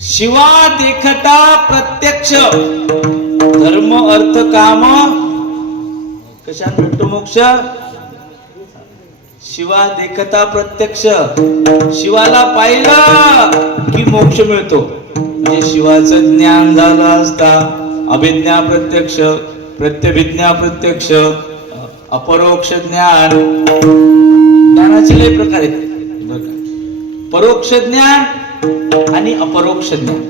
शिवा देखता प्रत्यक्ष धर्म अर्थ काम कशाने भेटतो मोक्ष? शिवा देखता प्रत्यक्ष, शिवाला पाहिलं की मोक्ष मिळतो. म्हणजे शिवाचं ज्ञान झालं असता अभिज्ञा प्रत्यक्ष, प्रत्यभिज्ञा प्रत्यक्ष, अपरोक्ष ज्ञान. ज्ञानाचे लय प्रकार आहेत. परोक्ष ज्ञान आणि अपरोक्ष ज्ञान.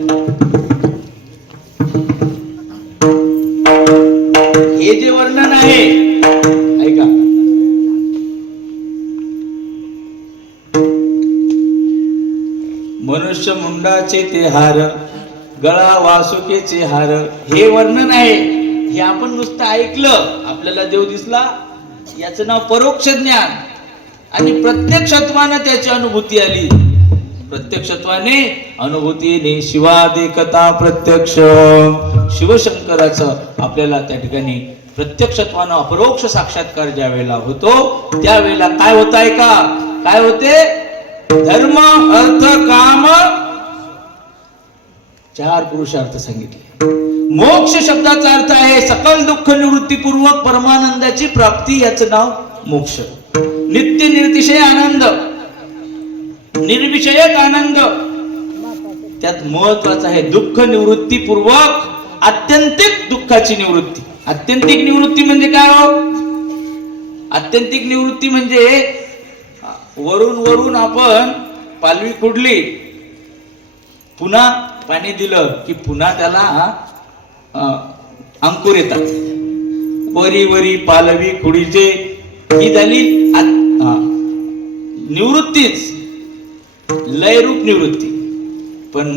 हे जे वर्णन आहे ऐका, मनुष्य मुंडाचे ते हार, गळा वासुकेचे हार, हे वर्णन आहे. हे आपण नुसतं ऐकलं, आपल्याला देव दिसला, याचं नाव परोक्ष ज्ञान. आणि प्रत्यक्षत्वाने त्याची अनुभूती आली, प्रत्यक्षत्वाने अनुभूतीने शिवा देखता प्रत्यक्ष, शिवशंकराचं आपल्याला त्या ठिकाणी प्रत्यक्षत्वानं अपरोक्ष साक्षात्कार ज्या वेळेला होतो त्यावेळेला काय होत आहे का? काय होते? धर्म अर्थ काम चार पुरुषार्थ सांगितले. मोक्ष शब्दाचा अर्थ आहे सकल दुःख निवृत्तीपूर्वक परमानंदाची प्राप्ती, याचं नाव मोक्ष. नित्य निर्तिशय आनंद, निर्विषयक आनंद. त्यात महत्वाचं आहे दुःख निवृत्तीपूर्वक आत्यंतिक दुःखाची निवृत्ती. आत्यंतिक निवृत्ती म्हणजे काय हो? आत्यंतिक निवृत्ती म्हणजे वरून वरून आपण पालवी कुडली, पुन्हा पाणी दिलं की पुन्हा त्याला अंकुर येतात. वरी वरी पालवी कुडीचे ही झाली निवृत्तीच, लयरूप निवृत्ती. पण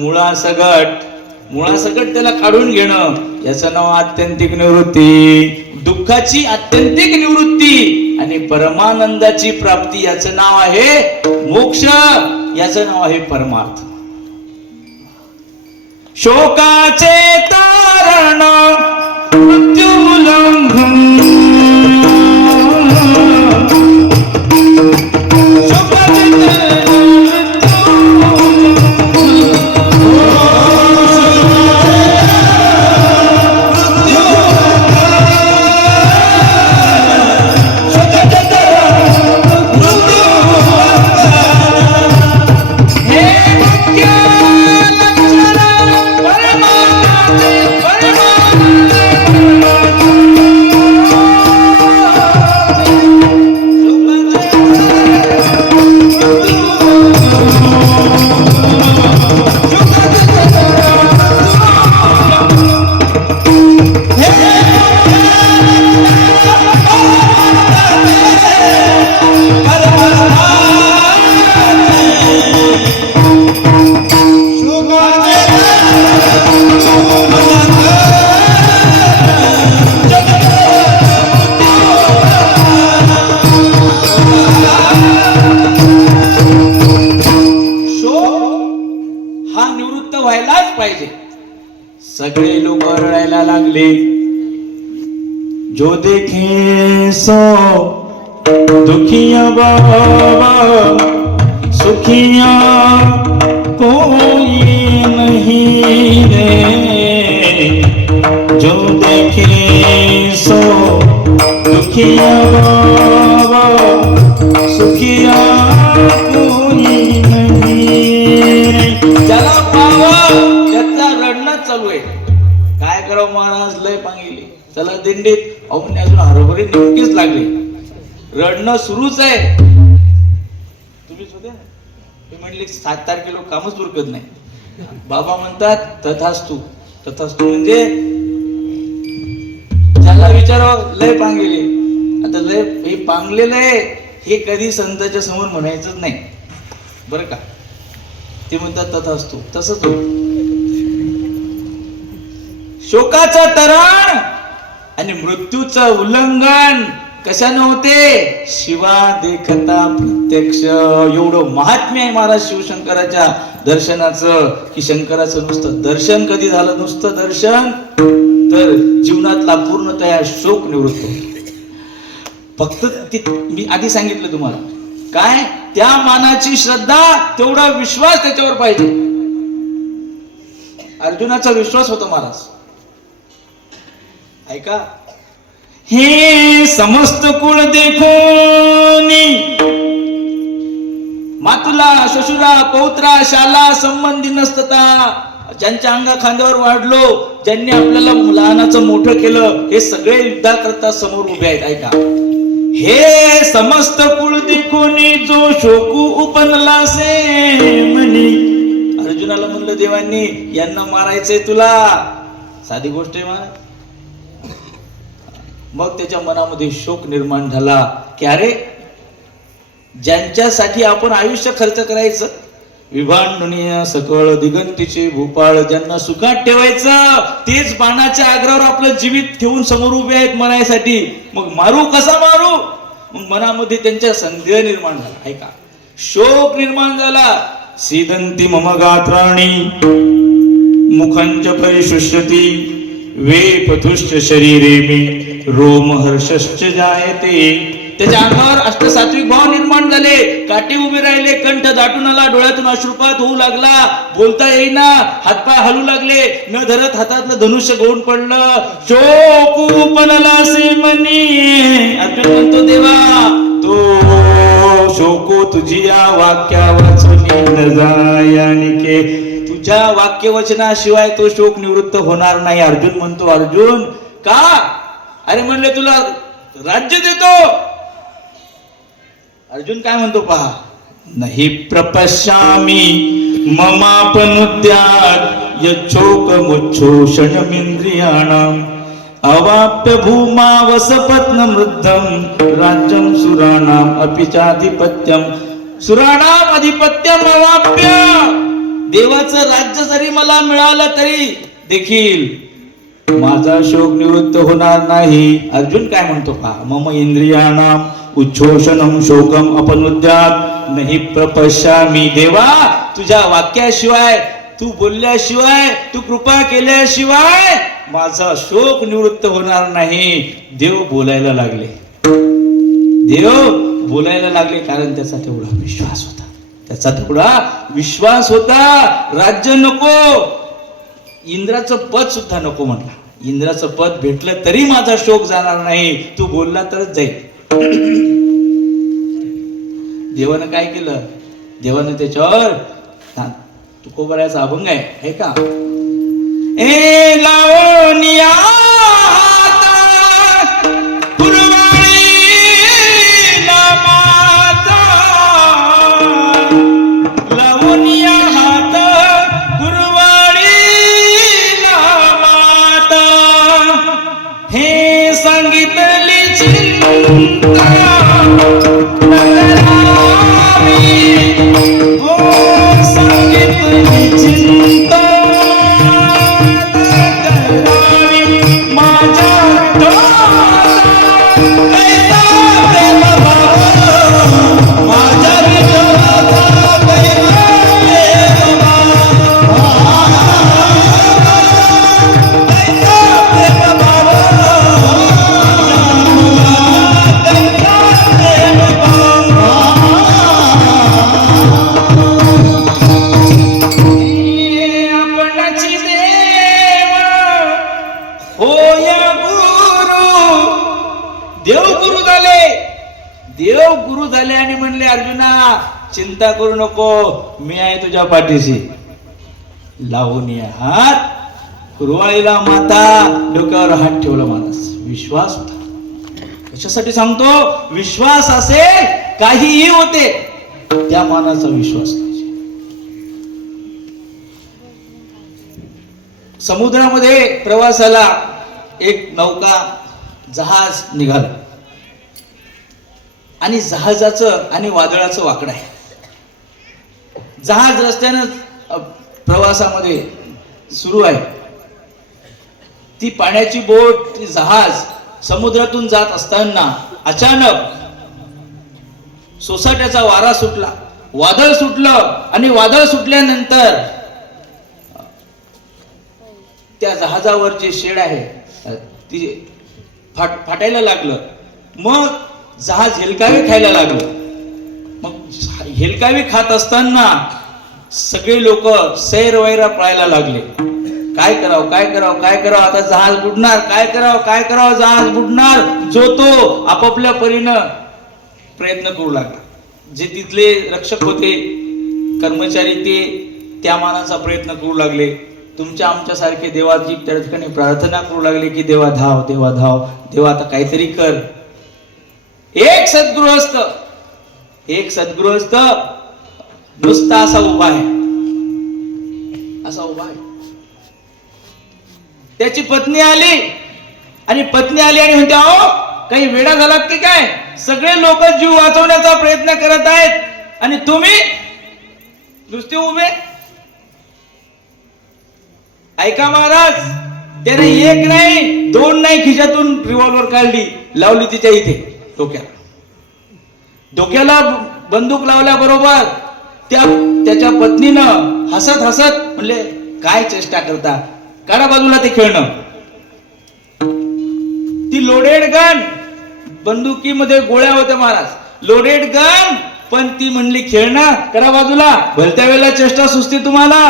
मुळासकट त्याला काढून घेणं, याचं नाव आत्यंतिक निवृत्ती. दुःखाची आत्यंतिक निवृत्ती आणि परमानंदाची प्राप्ती, याचं नाव आहे मोक्ष, याचं नाव आहे परमार्थ. शोकाचे तारण मृत्यू उल्लंघन, सगळे लोक रडायला लागले. जो देखे सो दुखिया बाबा, सुखिया कोई नहीं रे. जो देखे सो दुखिया बाबा, सुखिया कोई नहीं रे. ज्याला पावा चालू आहे. काय करावं महाराज, लय पांगिले, चला दिंडीत. अजून हरभरे नेमकीच लागले, रडणं सुरूच आहे. तुम्हीच होते ना, ते म्हणले 7 तारखेला कामच उरकत नाही. बाबा म्हणतात तथास्तु. तथास्तु म्हणजे ज्याला विचारावं लय पांगिले. आता लय हे पांगलेलं आहे हे कधी संतांच्या समोर म्हणायचंच नाही बरं का. ते म्हणतात तथास्तु. तसंच होतं. शोकाचं तरण आणि मृत्यूचं उल्लंघन कशाने होते? शिवा देखता प्रत्यक्ष. एवढं महात्म्य आहे महाराज शिवशंकराच्या दर्शनाचं की शंकराचं नुसतं दर्शन कधी झालं, नुसतं दर्शन, तर जीवनातला पूर्णतया शोक निवृत्त होतो. फक्त मी आधी सांगितलं तुम्हाला काय, त्या मानाची श्रद्धा, तेवढा विश्वास त्याच्यावर पाहिजे. अर्जुनाचा विश्वास होता महाराज. ऐका, हे समस्त कुळ देखोनी मातुला शशुरा पौत्रा शाला संबंधी नसता ज्यांच्या अंगा खांद्यावर वाढलो, ज्यांनी आपल्याला लहानाचं मोठं केलं, हे सगळे युद्धाकरता समोर उभे आहेत. ऐका, हे समस्त कुळ देखोनी जो शोकू उपनला से म्हणी. अर्जुनाला म्हणलं देवांनी यांना मारायचंय तुला, साधी गोष्ट आहे महाराज. मग त्याच्या मनामध्ये शोक निर्माण झाला की अरे, ज्यांच्यासाठी आपण आयुष्य खर्च करायचं, विभांडुनिय सकळ दिगंतीचे भूपाळ, ज्यांना सुखात ठेवायचं, तेच बाणाच्या आग्रावर आपलं जीवित ठेवून समोर उभे आहेत मरायसाठी. मग मारू कसा मारू? मग मनामध्ये त्यांच्या संदेह निर्माण झाला. ऐका, शोक निर्माण झाला. सीदंती मम गात्राणी मुखंच परिशुष्यती वेपथुश्च शरीरे मे रोमहर्षश्च जायते. त्याच्या अंगावर अष्टसात्विक भाव निर्माण झाले, काटे उभे राहिले, कंठ दाटून आला, डोळ्यातून अश्रुपात होऊ लागला, बोलता येईना, हातपाय हलू लागले, न धरत हातातलं धनुष्य गळून पडलं. शोकूपनला से मनी. अर्जुन म्हणतो देवा, तो शोको तुझी या वाक्या वाचुनी न जायानिके. तुझ्या वाक्यवचनाशिवाय तो शोक निवृत्त होणार नाही. अर्जुन म्हणतो, अर्जुन का? अरे म्हणले तुला राज्य देतो. अर्जुन काय म्हणतो पहा, नहि प्रपश्यामि ममापनुद्यात् यच्छोक मुच्छोषणमिन्द्रियाणाम् अवाप्य भूमा वसपत्न मृद्धम राज्यम सुराणाम अपि चाधिपत्यम. सुराणाम अधिपत्यम अवाप्य. देवाचं राज्य जरी मला मिळालं तरी देखील माझा शोक निवृत्त होणार नाही. अर्जुन काय म्हणतो पहा, मम इंद्रियाणाम उच्छोषणम शोकम अपनुद्यात् नहि प्रपश्यामि. देवा, तुझ्या वाक्याशिवाय, तू बोलल्याशिवाय, तू कृपा केल्याशिवाय माझा शोक निवृत्त होणार नाही. देव बोलायला लागले, देव बोलायला लागले, कारण त्याचा तेवढा विश्वास होता, त्याचा तेवढा विश्वास होता. राज्य नको, इंद्राचं पद सुद्धा नको म्हटला. इंद्राचं पद भेटलं तरी माझा शोक जाणार नाही, तू बोलला तरच जाईल. देवानं काय केलं? देवानं त्याच्यावर तुकोबरायाचा अभंग आहे का, ए लावनिया चिंता करू नको, मी आहे तुझ्या पाठीशी. लावून हात, कुरवाळीला माता, डोक्यावर हात ठेवला माणूस. विश्वास होता. कशासाठी सांगतो? विश्वास असेल काहीही होते, त्या मानाचा विश्वास पाहिजे. समुद्रामध्ये प्रवासाला एक नौका, जहाज निघालं आणि जहाजाचं आणि वादळाचं वाकड आहे. जहाज रस्त्यानं प्रवासामध्ये सुरू आहे. ती पाण्याची बोट, ती जहाज समुद्रातून जात असताना अचानक सोसाट्याचा वारा सुटला, वादळ सुटलं आणि वादळ सुटल्यानंतर त्या जहाजावर जे शेड आहे ती फाटायला लागलं. मग जहाज हेलकावे खायला लागलं. मग हेलकावे खात असताना सगळे लोक सैरवैरा पळायला लागले. काय करावं काय करावं काय करावं, आता जहाज बुडणार, काय करावं काय करावं, जहाज बुडणार. जो तो आपापल्या परीनं प्रयत्न करू लागला. जे तिथले रक्षक होते, कर्मचारी, ते त्या मानाचा प्रयत्न करू लागले. तुमच्या आमच्यासारखे देवाची त्या ठिकाणी प्रार्थना करू लागले की देवा धाव, देवा धाव, देवा आता काहीतरी कर. एक सद्गृहस्थ नुसता असा उभा आहे, असा उभा आहे. त्याची पत्नी आली आणि म्हणते, अहो काही वेडा झालात की काय, सगळे लोक जीव वाचवण्याचा प्रयत्न करत आहेत आणि तुम्ही नुसते उभे. ऐका महाराज, त्याने एक नाही दोन नाही खिशातून रिव्हॉल्वर काढली, लावली तिच्या इथे डोक्याला बंदूक लावल्याबरोबर त्याच्या पत्नीनं हसत हसत म्हणले, काय चेष्टा करता, काढा बाजूला ते खेळणं. ती लोडेड गन, बंदुकीमध्ये गोळ्या होत्या महाराज, लोडेड गन, पण ती म्हणली खेळणं करा बाजूला, भलत्या वेळेला चेष्टा सुचते तुम्हाला.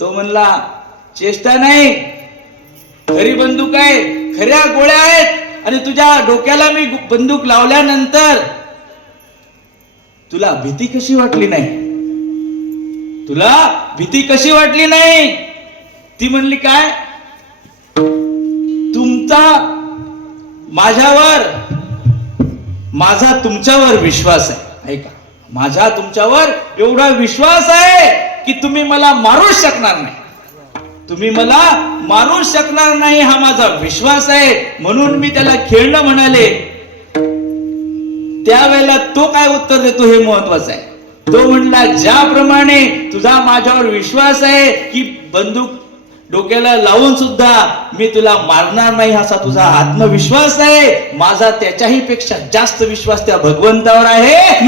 तो म्हणला, चेष्टा नाही, खरी बंदूक आहे, खऱ्या गोळ्या आहेत, आणि तुझ्या डोक्याला मी बंदूक लावल्यानंतर तुला भीती कशी वाटली नाही, तुला भीती कशी वाटली नाही. ती म्हणली, काय तुमचा माझ्यावर, माझा तुमच्यावर विश्वास आहे. ऐका, माझा तुमच्यावर एवढा विश्वास आहे की तुम्ही मला मारू शकणार नाही, तुम्ही मला मारू शकणार नाही, हा माझा विश्वास आहे, म्हणून मी त्याला खेळणं म्हणाले. त्यावेळेला तो काय उत्तर देतो हे महत्वाचं आहे. तो म्हणला, ज्याप्रमाणे तुझा माझ्यावर विश्वास आहे की बंदूक डोक्याला लावून सुद्धा मी तुला मारणार नाही, असा तुझा आत्मविश्वास आहे, माझा त्याच्याही पेक्षा जास्त विश्वास त्या भगवंतावर आहे.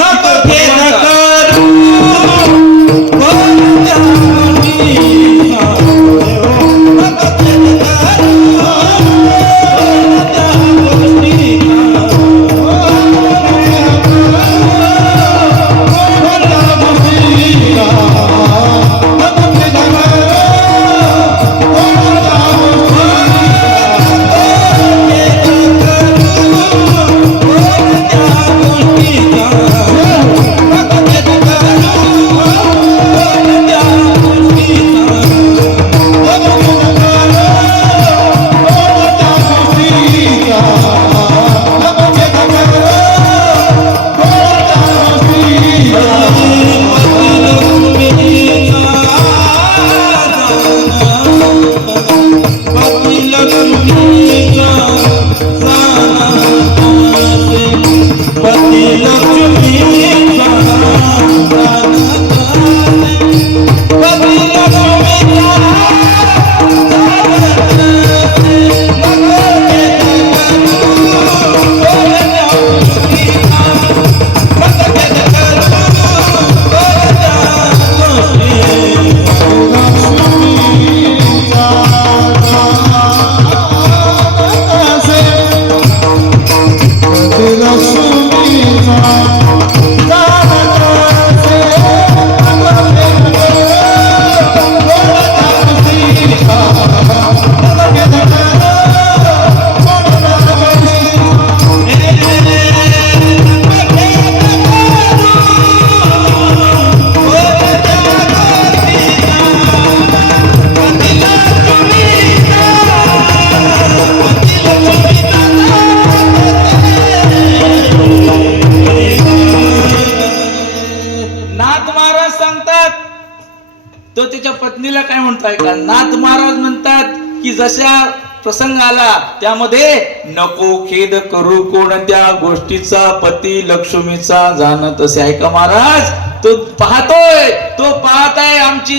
तो त्याच्या पत्नीला काय म्हणतोय का, नाथ महाराज म्हणतात की जशा प्रसंग आला त्यामध्ये नको खेद करू कोणत्या गोष्टीचा, पती लक्ष्मीचा जाणत असे. ऐका महाराज, तो पाहतोय, तो पाहत आहे आमची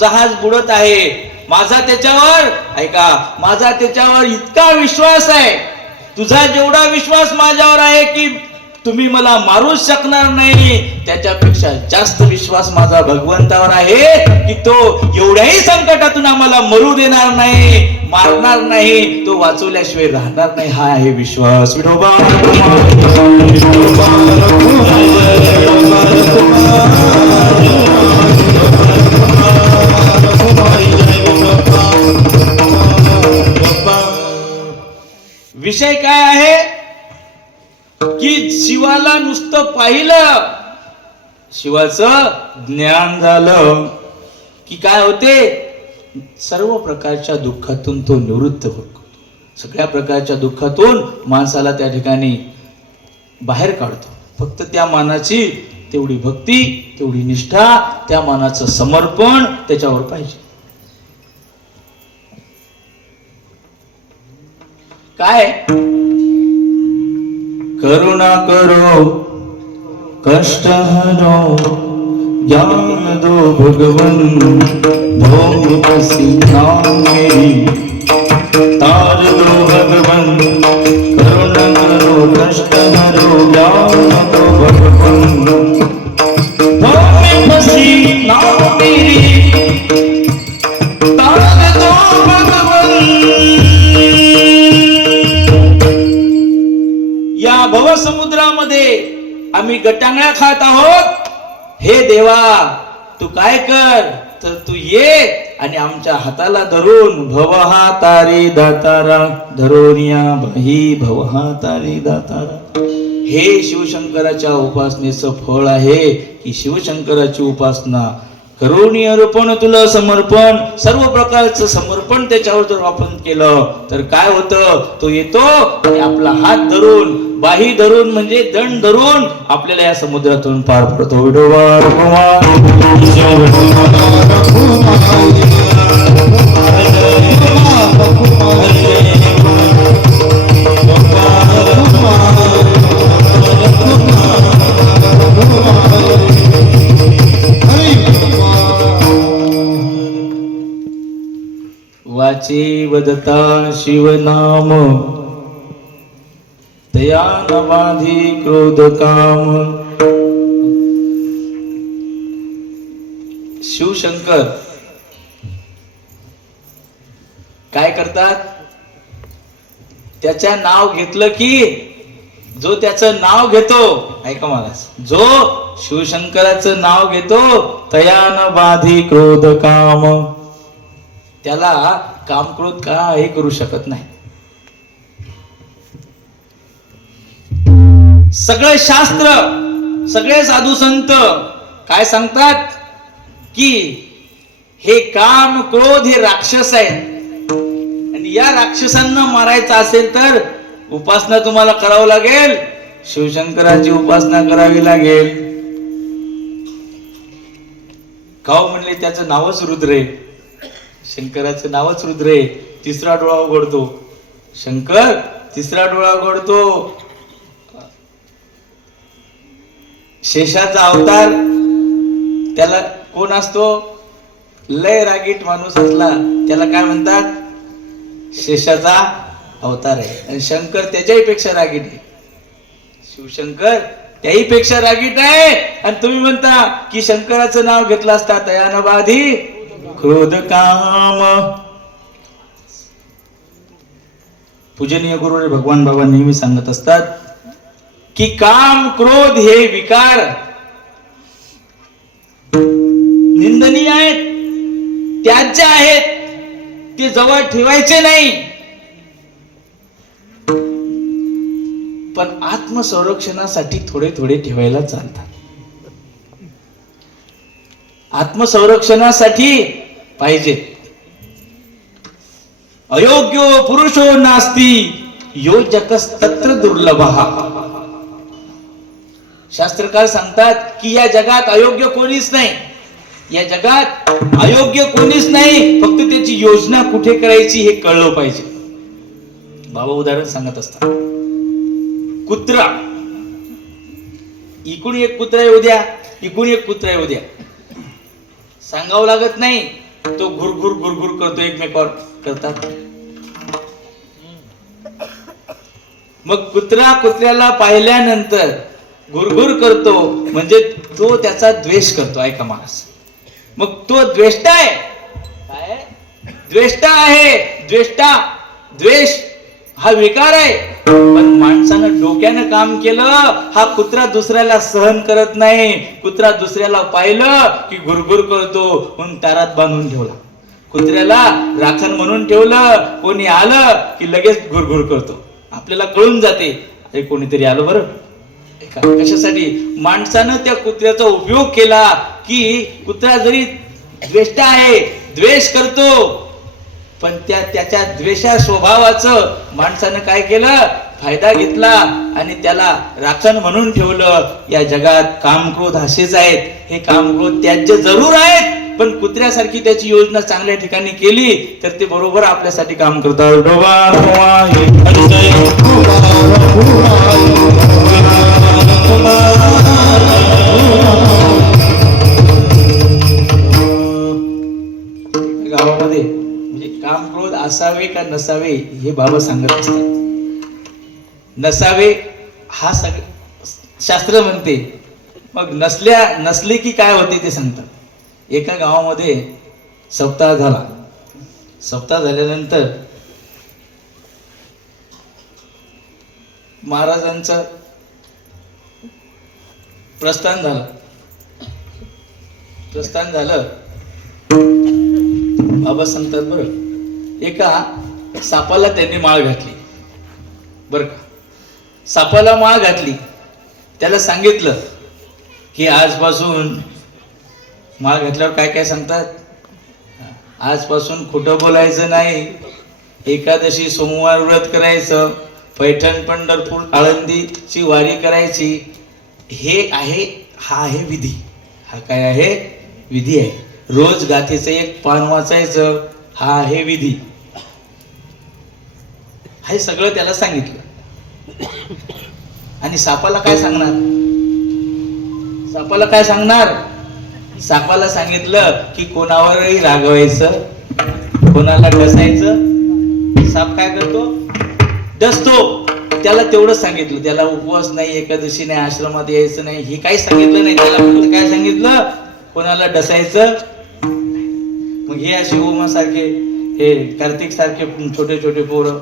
जहाज बुडत आहे, माझा त्याच्यावर, ऐका, माझा त्याच्यावर इतका विश्वास आहे, तुझा जेवढा विश्वास माझ्यावर आहे की तुम्ही मला मारू शकणार नाही, त्याच्यापेक्षा जास्त विश्वास माझा भगवंतावर आहे की तो एवढ्याही संकटातून आम्हाला मरू देणार नाही, मारणार नाही, तो वाचवल्याशिवाय राहणार नाही, हा आहे विश्वास. विठोबा विषय काय आहे की शिवाला नुसतं पाहिलं, शिवाचं ज्ञान झालं की काय होते, सर्व प्रकारच्या दुःखातून तो निवृत्त होतो. सगळ्या प्रकारच्या दुःखातून माणसाला त्या ठिकाणी बाहेर काढतो. फक्त त्या मानाची तेवढी भक्ती, तेवढी निष्ठा, त्या मानाचं समर्पण त्याच्यावर पाहिजे. काय करुणा करो कष्ट हरो ज्ञान दो भगवन भोग पसी मेरी तार दो भगवन करुणा करो कष्ट हरो ज्ञान दो भगवन भोग पसी मेरी तार दो भगवन. या भवसमुद्रामध्ये आम्ही गटांगळ्या खात आहोत. हे देवा तू काय कर, तर तू ये आणि आमच्या हाताला धरून भवहा तारी दातारा धरोनिया भाई भवहा तारी दातारा. हे शिवशंकराच्या उपासनेचं फळ आहे की शिवशंकराची उपासना करुणी अर्पण तुला समर्पण, सर्व प्रकारचं समर्पण त्याच्यावर जर आपण केलं तर काय होतं, तो येतो आणि आपला हात धरून, बाही धरून म्हणजे दंड धरून आपल्याला या समुद्रातून पार पडतो. वाचे वदता शिवनाम तया न बाधी क्रोध काम. शिवशंकर काय करतात, त्याच्या नाव घेतलं की जो त्याचं नाव घेतो, ऐका महाराज, जो शिवशंकराचं नाव घेतो तया न बाधी क्रोध काम, त्याला काम क्रोध काही करू शकत नाही. सगळे शास्त्र, सगळे साधू संत काय सांगतात की हे काम क्रोध हे राक्षस आहेत आणि या राक्षसांना मारायचं असेल तर उपासना तुम्हाला करावं लागेल, शिवशंकराची उपासना करावी लागेल. गाव म्हणले त्याचं नावच रुद्र आहे, शंकराचं नावच रुद्र आहे. तिसरा डोळा उघडतो शंकर, तिसरा डोळा उघडतो. शेषाचा अवतार, त्याला कोण असतो, लय रागीट माणूस असला त्याला काय म्हणतात, शेषाचा अवतार आहे. आणि शंकर त्याच्याही पेक्षा रागीट आहे, शिवशंकर त्याही पेक्षा रागीट आहे. आणि तुम्ही म्हणता की शंकराचं नाव घेतलं असता तयान बाधी क्रोध काम. पूजनीय गुरु भगवान बाबा नेहमी सांगत असतात की काम क्रोध हे विकार निंदनीय आहेत, त्याज्य आहेत, ते जवळ ठेवायचे नाही. पण आत्मसंरक्षणासाठी थोडे थोडे ठेवायला चालतात. आत्मसंरक्षणासाठी पाहिजे. अयोग्यो पुरुषो नास्ति योजकस्तत्र दुर्लभः. शास्त्रकार सांगतात की या जगात अयोग्य कोणीच नाही, या जगात अयोग्य कोणीच नाही, फक्त त्याची योजना कुठे करायची हे कळलं पाहिजे. बाबा उदाहरण सांगत असतात, कुत्रा, इकडून एक कुत्रा येऊ द्या, इकडून एक कुत्रा येऊ द्या, सांगावं लागत नाही, तो गुरगुर गुरगुर करतो, एकमेकावर करतात. मग कुत्रा कुत्र्याला पाहिल्यानंतर गुरगुर करतो म्हणजे तो त्याचा द्वेष करतो. ऐका माणूस, मग तो द्वेष्टा आहे, काय द्वेष्टा आहे. द्वेष्टा, द्वेष हा विकार आहे. पण माणसानं डोक्यानं काम केलं, हा कुत्रा दुसऱ्याला सहन करत नाही. कुत्रा दुसऱ्याला पाहिलं की गुरगुर करतो, म्हणून तारात बांधून ठेवला. कुत्र्याला राखण म्हणून ठेवलं, कोणी आलं की लगेच गुरगुर करतो. आपल्याला कळून जाते अरे कोणीतरी आलं बरं. कशासाठी? माणसानं त्या कुत्र्याचा उपयोग केला की कुत्रा जरी द्वेष्टा आहे, द्वेष करतो, पण त्याच्या द्वेषा स्वभावाचं माणसानं काय केलं? फायदा घेतला आणि त्याला राखण म्हणून ठेवलं. या जगात काम क्रोध असेच आहेत. हे काम क्रोध त्याज्य जरूर आहेत, पण कुत्र्यासारखी त्याची योजना चांगल्या ठिकाणी केली तर ते बरोबर आपल्यासाठी काम करतात. गावामध्ये म्हणजे काम क्रोध असावे का नसावे हे बाबा सांगत असतात. नसावे हा शास्त्र म्हणते, मग नसले की काय होते ते सांगतात. एका गावामध्ये सप्ताह झाला. सप्ताह झाल्यानंतर महाराजांचं प्रस्थान झालं. बाबा सांगतात बरं, एका सापाला त्यांनी माळ घातली बरं का. सापाला माळ घातली, त्याला सांगितलं की आजपासून, माळ घातल्यावर काय काय सांगतात, आजपासून खोटं बोलायचं नाही, एकादशी सोमवार व्रत करायचं, पैठण पंढरपूर आळंदीची वारी करायची. हे आहे, हा आहे विधी. हा काय आहे? विधी आहे. रोज गाथेचं एक पान वाचायचं, हा आहे विधी. हे सगळं त्याला सांगितलं. आणि सापाला काय सांगणार? सापाला काय सांगणार? सापाला सांगितलं की कोणावरही रागवायचं, कोणाला डसायचं. साप काय करतो? डसतो. त्याला तेवढंच सांगितलं. त्याला उपवास नाही, एकादशी नाही, आश्रमात यायचं नाही, हे काही सांगितलं नाही. त्याला फक्त काय सांगितलं? कोणाला डसायचं. मग हे असे उमा सारखे, हे कार्तिक सारखे छोटे छोटे पोरं,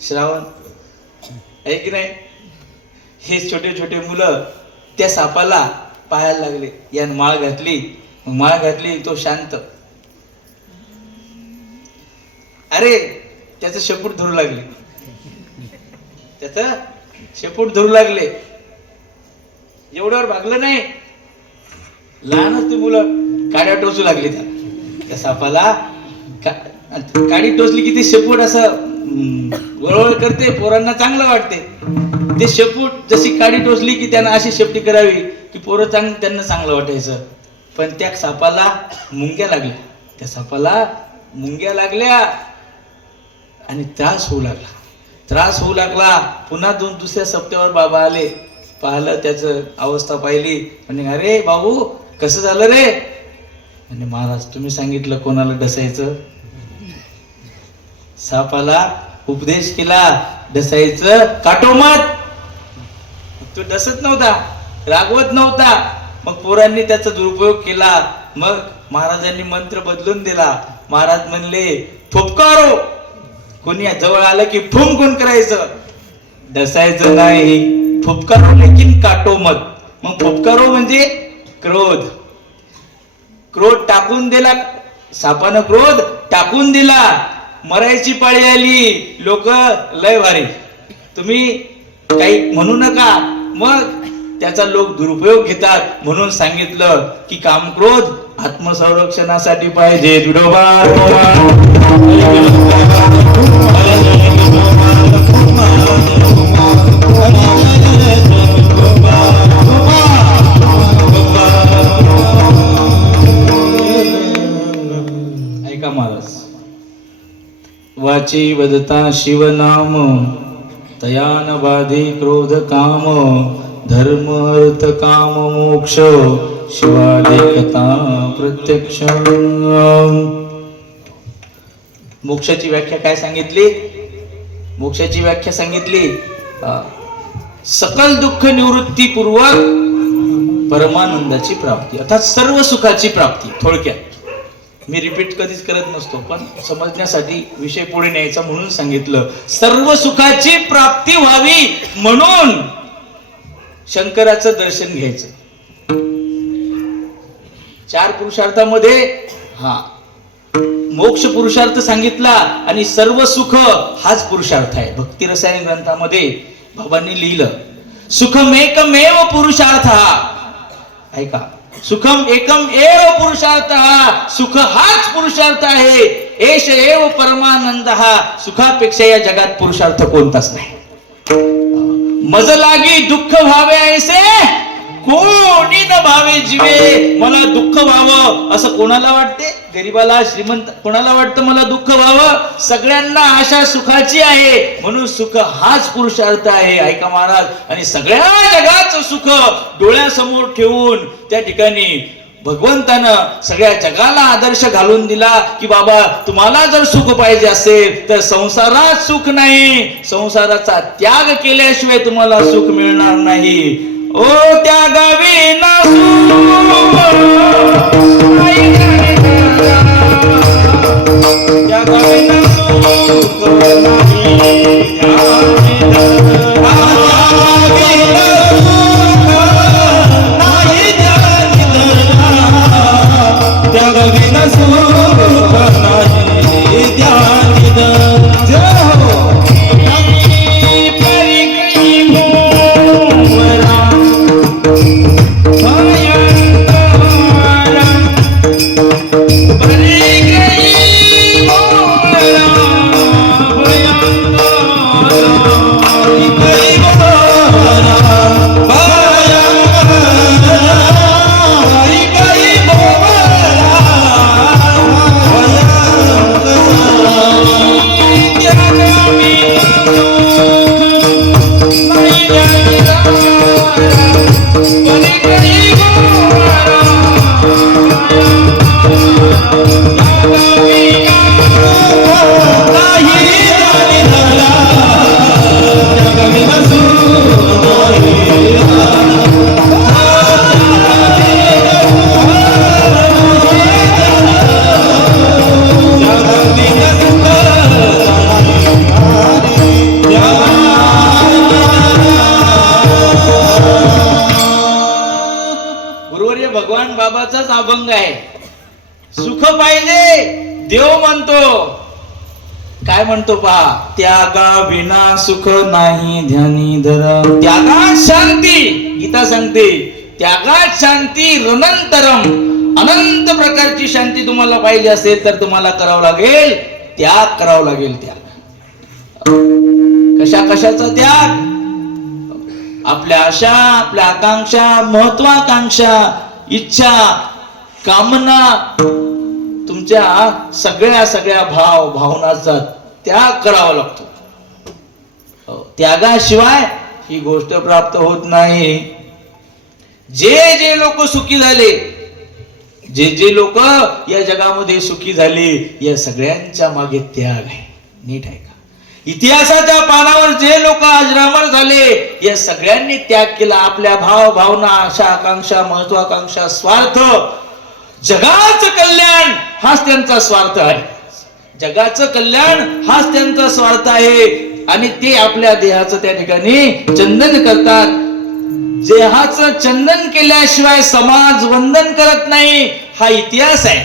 श्रावण आहे की नाही, हे छोटे छोटे मुलं त्या सापाला पाहायला लागले. यानं माळ घातली. मग माळ घातली, तो शांत. अरे त्याचं शेपूट धरू लागले. त्याचं शेपूट धरू लागले. एवढ्यावर भागलं नाही. लहानच ते मुलं काड्या टोचू लागली त्या सापाला. काडी टोचली की ते शेपूट असं वळवळ करते. पोरांना चांगलं वाटते. ते शेपूट जशी काडी टोचली की त्यांना अशी शेपटी करावी की पोरं त्यांना चांगलं वाटायचं. पण त्या सापाला मुंग्या लागल्या. त्या सापाला मुंग्या लागल्या आणि त्रास होऊ लागला. पुन्हा दुसऱ्या सप्त्यावर बाबा आले. पाहिलं, त्याचं अवस्था पाहिली. म्हणजे अरे बाबू कसं झालं रे? आणि महाराज तुम्ही सांगितलं कोणाला डसायचं. सापाला उपदेश केला, डसायचं काटोमात. तो डसत नव्हता, रागवत नव्हता. मग पोरांनी त्याचा दुरुपयोग केला. मग महाराजांनी मंत्र बदलून दिला. महाराज म्हणले फुफकारो. कोणी जवळ आलं की फुंकून करायचं, डसायचं नाही. फुफकारो लेकिन काटो मत. मग फुफकारो म्हणजे क्रोध. क्रोध टाकून दिला सापानं. क्रोध टाकून दिला. मरायची पाळी आली. लोक लय भारी, तुम्ही काही म्हणू नका. मग त्याचा लोक दुरुपयोग घेतात. म्हणून सांगितलं की काम क्रोध आत्मसंरक्षणासाठी पाहिजे. ऐका महाराज, वाची वदता शिवनाम, तयान बाधी क्रोध काम, धर्म अर्थ काम मोक्ष, शिवालेखता प्रत्यक्ष. मोक्षाची व्याख्या काय सांगितली? मोक्षाची व्याख्या सांगितली सकल दुःख निवृत्ती पूर्वक परमानंदाची प्राप्ती, अर्थात सर्व सुखाची प्राप्ती. थोडक्यात मी रिपीट कधीच करत नसतो, पण समजण्यासाठी विषय पुढे न्यायचा म्हणून सांगितलं. सर्व सुखाची प्राप्ती व्हावी म्हणून शंकराचं दर्शन घ्यायचं. 4 पुरुषार्थामध्ये मोक्ष पुरुषार्थ सांगितला आणि सर्व सुख हाच पुरुषार्थ आहे. भक्ती रसायन ग्रंथामध्ये बाबांनी लिहिलं, सुखम एकमेव पुरुषार्थ. ऐका, सुखम एकम एव पुरुषार्थ, सुख हाच पुरुषार्थ आहे. एष एव परमानंद. सुखापेक्षा या जगात पुरुषार्थ कोणताच नाही. मज लागी दुःख व्हावे ऐसे कोणी न भावे जीवे. मला दुःख व्हावं असं कोणाला वाटते? गरीबाला, श्रीमंत, कोणाला वाटतं मला दुःख व्हावं? सगळ्यांना आशा सुखाची आहे, म्हणून सुख हाच पुरुषार्थ आहे. ऐका महाराज, आणि सगळ्या जगाचं सुख डोळ्यासमोर ठेवून त्या ठिकाणी भगवंतानं सगळ्या जगाला आदर्श घालून दिला की बाबा तुम्हाला जर सुख पाहिजे असेल तर संसारात सुख नाही, संसाराचा त्याग केल्याशिवाय तुम्हाला सुख मिळणार नाही. ओ त्यागाविना सुख नाही, त्यागाविना सुख अभंग आहे. सुख पाहिजे देव म्हणतो, काय म्हणतो पहा, त्यागा विना सुख नाही ध्यानी धर. त्यागात शांती, गीता सांगते त्यागात शांती रणंतरम. अनंत प्रकारची शांती तुम्हाला पाहिजे असेल तर तुम्हाला करावं लागेल त्याग, करावं लागेल त्याग. कशा कशाचा त्याग? आपल्या आशा, आपल्या आकांक्षा, महत्वाकांक्षा, इच्छा, कामना, तुमच्या सगळ्या भावनाचा त्याग करावा लागतो. त्यागाशिवाय ही गोष्ट प्राप्त होत नाही. जे लोक सुखी झाले, जे लोक या जगामध्ये सुखी झाले, या सगळ्यांच्या मागे त्याग आहे. नीट आहे का? इतिहासाच्या पानावर जे लोक अजरामर झाले, या सगळ्यांनी त्याग केला. आपल्या भावना, आशा, आकांक्षा, महत्वाकांक्षा, स्वार्थ, जगाचं कल्याण हाच त्यांचा स्वार्थ आहे. जगाचं कल्याण हाच त्यांचा स्वार्थ आहे. आणि ते आपल्या देहाचं त्या ठिकाणी चंदन करतात. देहाचं चंदन केल्याशिवाय समाज वंदन करत नाही, हा इतिहास आहे.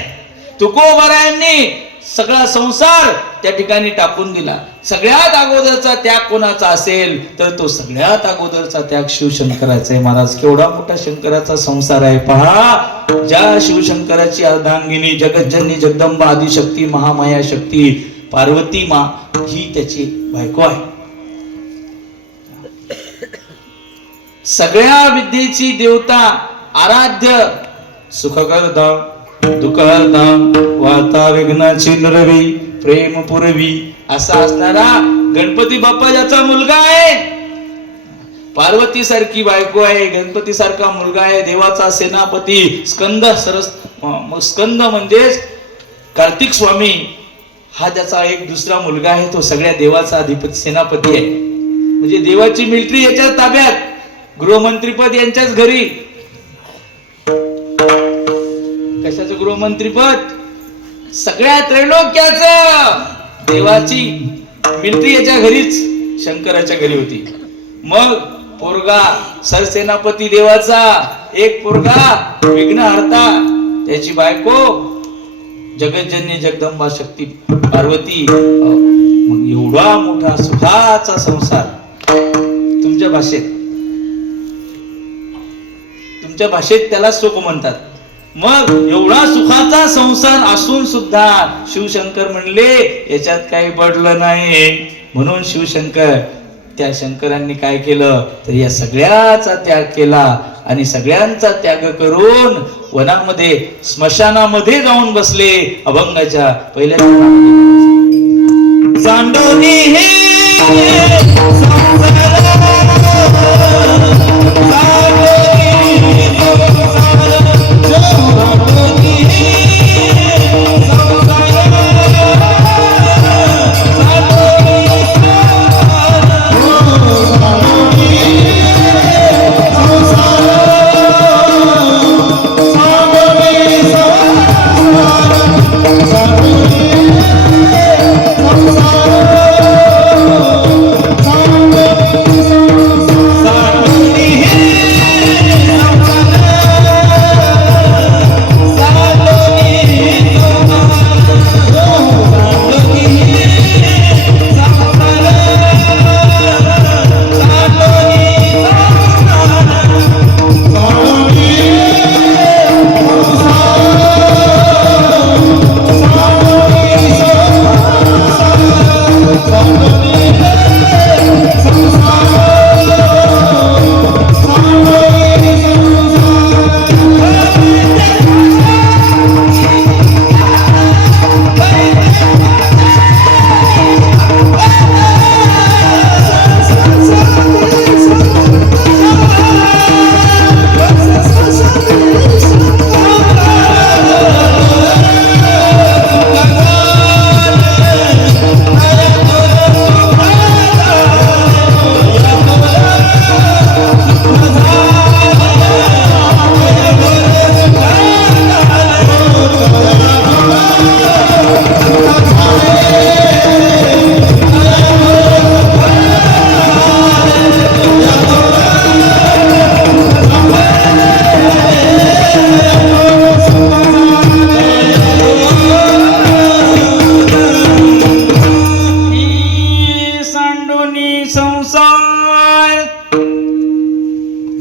तुकोबारायांनी सगळा संसार त्या ठिकाणी टाकून दिला. सगळ्यात अगोदरचा त्याग कोणाचा असेल तर तो सगळ्यात अगोदरचा त्याग शिवशंकराचा आहे. महाराज, केवढा मोठा शंकराचा संसार आहे पहा. ज्या शिवशंकराची अर्धांगिनी जगज्जननी जगदंबा आदिशक्ती महामाया शक्ती पार्वती मा ही त्याची बायको आहे. सगळ्या विद्येची देवता, आराध्य, सुखकर्ता दुःखहर्ता, वार्ता विघ्नाची नरवी, प्रेम पुरवी असा असणारा गणपती बाप्पा ज्याचा मुलगा आहे, पार्वती सारखी बायको आहे, गणपती सारखा मुलगा आहे, देवाचा सेनापती स्कंद स्कंद म्हणजेच कार्तिक स्वामी हा त्याचा एक दुसरा मुलगा आहे. तो सगळ्या देवाचा अधिपती सेनापती आहे. म्हणजे देवाची मिलिटरी याच्याच ताब्यात, गृहमंत्रीपद यांच्याच घरी. कशाचं गृहमंत्रीपद? सगळ्या त्रैलोक्याचं देवाची मिलिटरी याच्या घरीच, शंकराच्या घरी होती. मग पोरगा सरसेनापती देवाचा, एक पोरगा विघ्नहर्ता, त्याची बायको जगज्जननी जगदंबा शक्ती पार्वती, मग एवढा मोठा सुखाचा संसार तुमच्या भाषेत त्याला सुख म्हणतात. मग एवढा सुखाचा संसार असून सुद्धा शिवशंकर म्हणले याच्यात काही पडलं नाही. म्हणून शिवशंकर, त्या शंकरांनी काय केलं तर या सगळ्याचा त्याग केला आणि सगळ्यांचा त्याग करून वनामध्ये स्मशानामध्ये जाऊन बसले. अभंगाच्या पहिल्या सांडोनी हे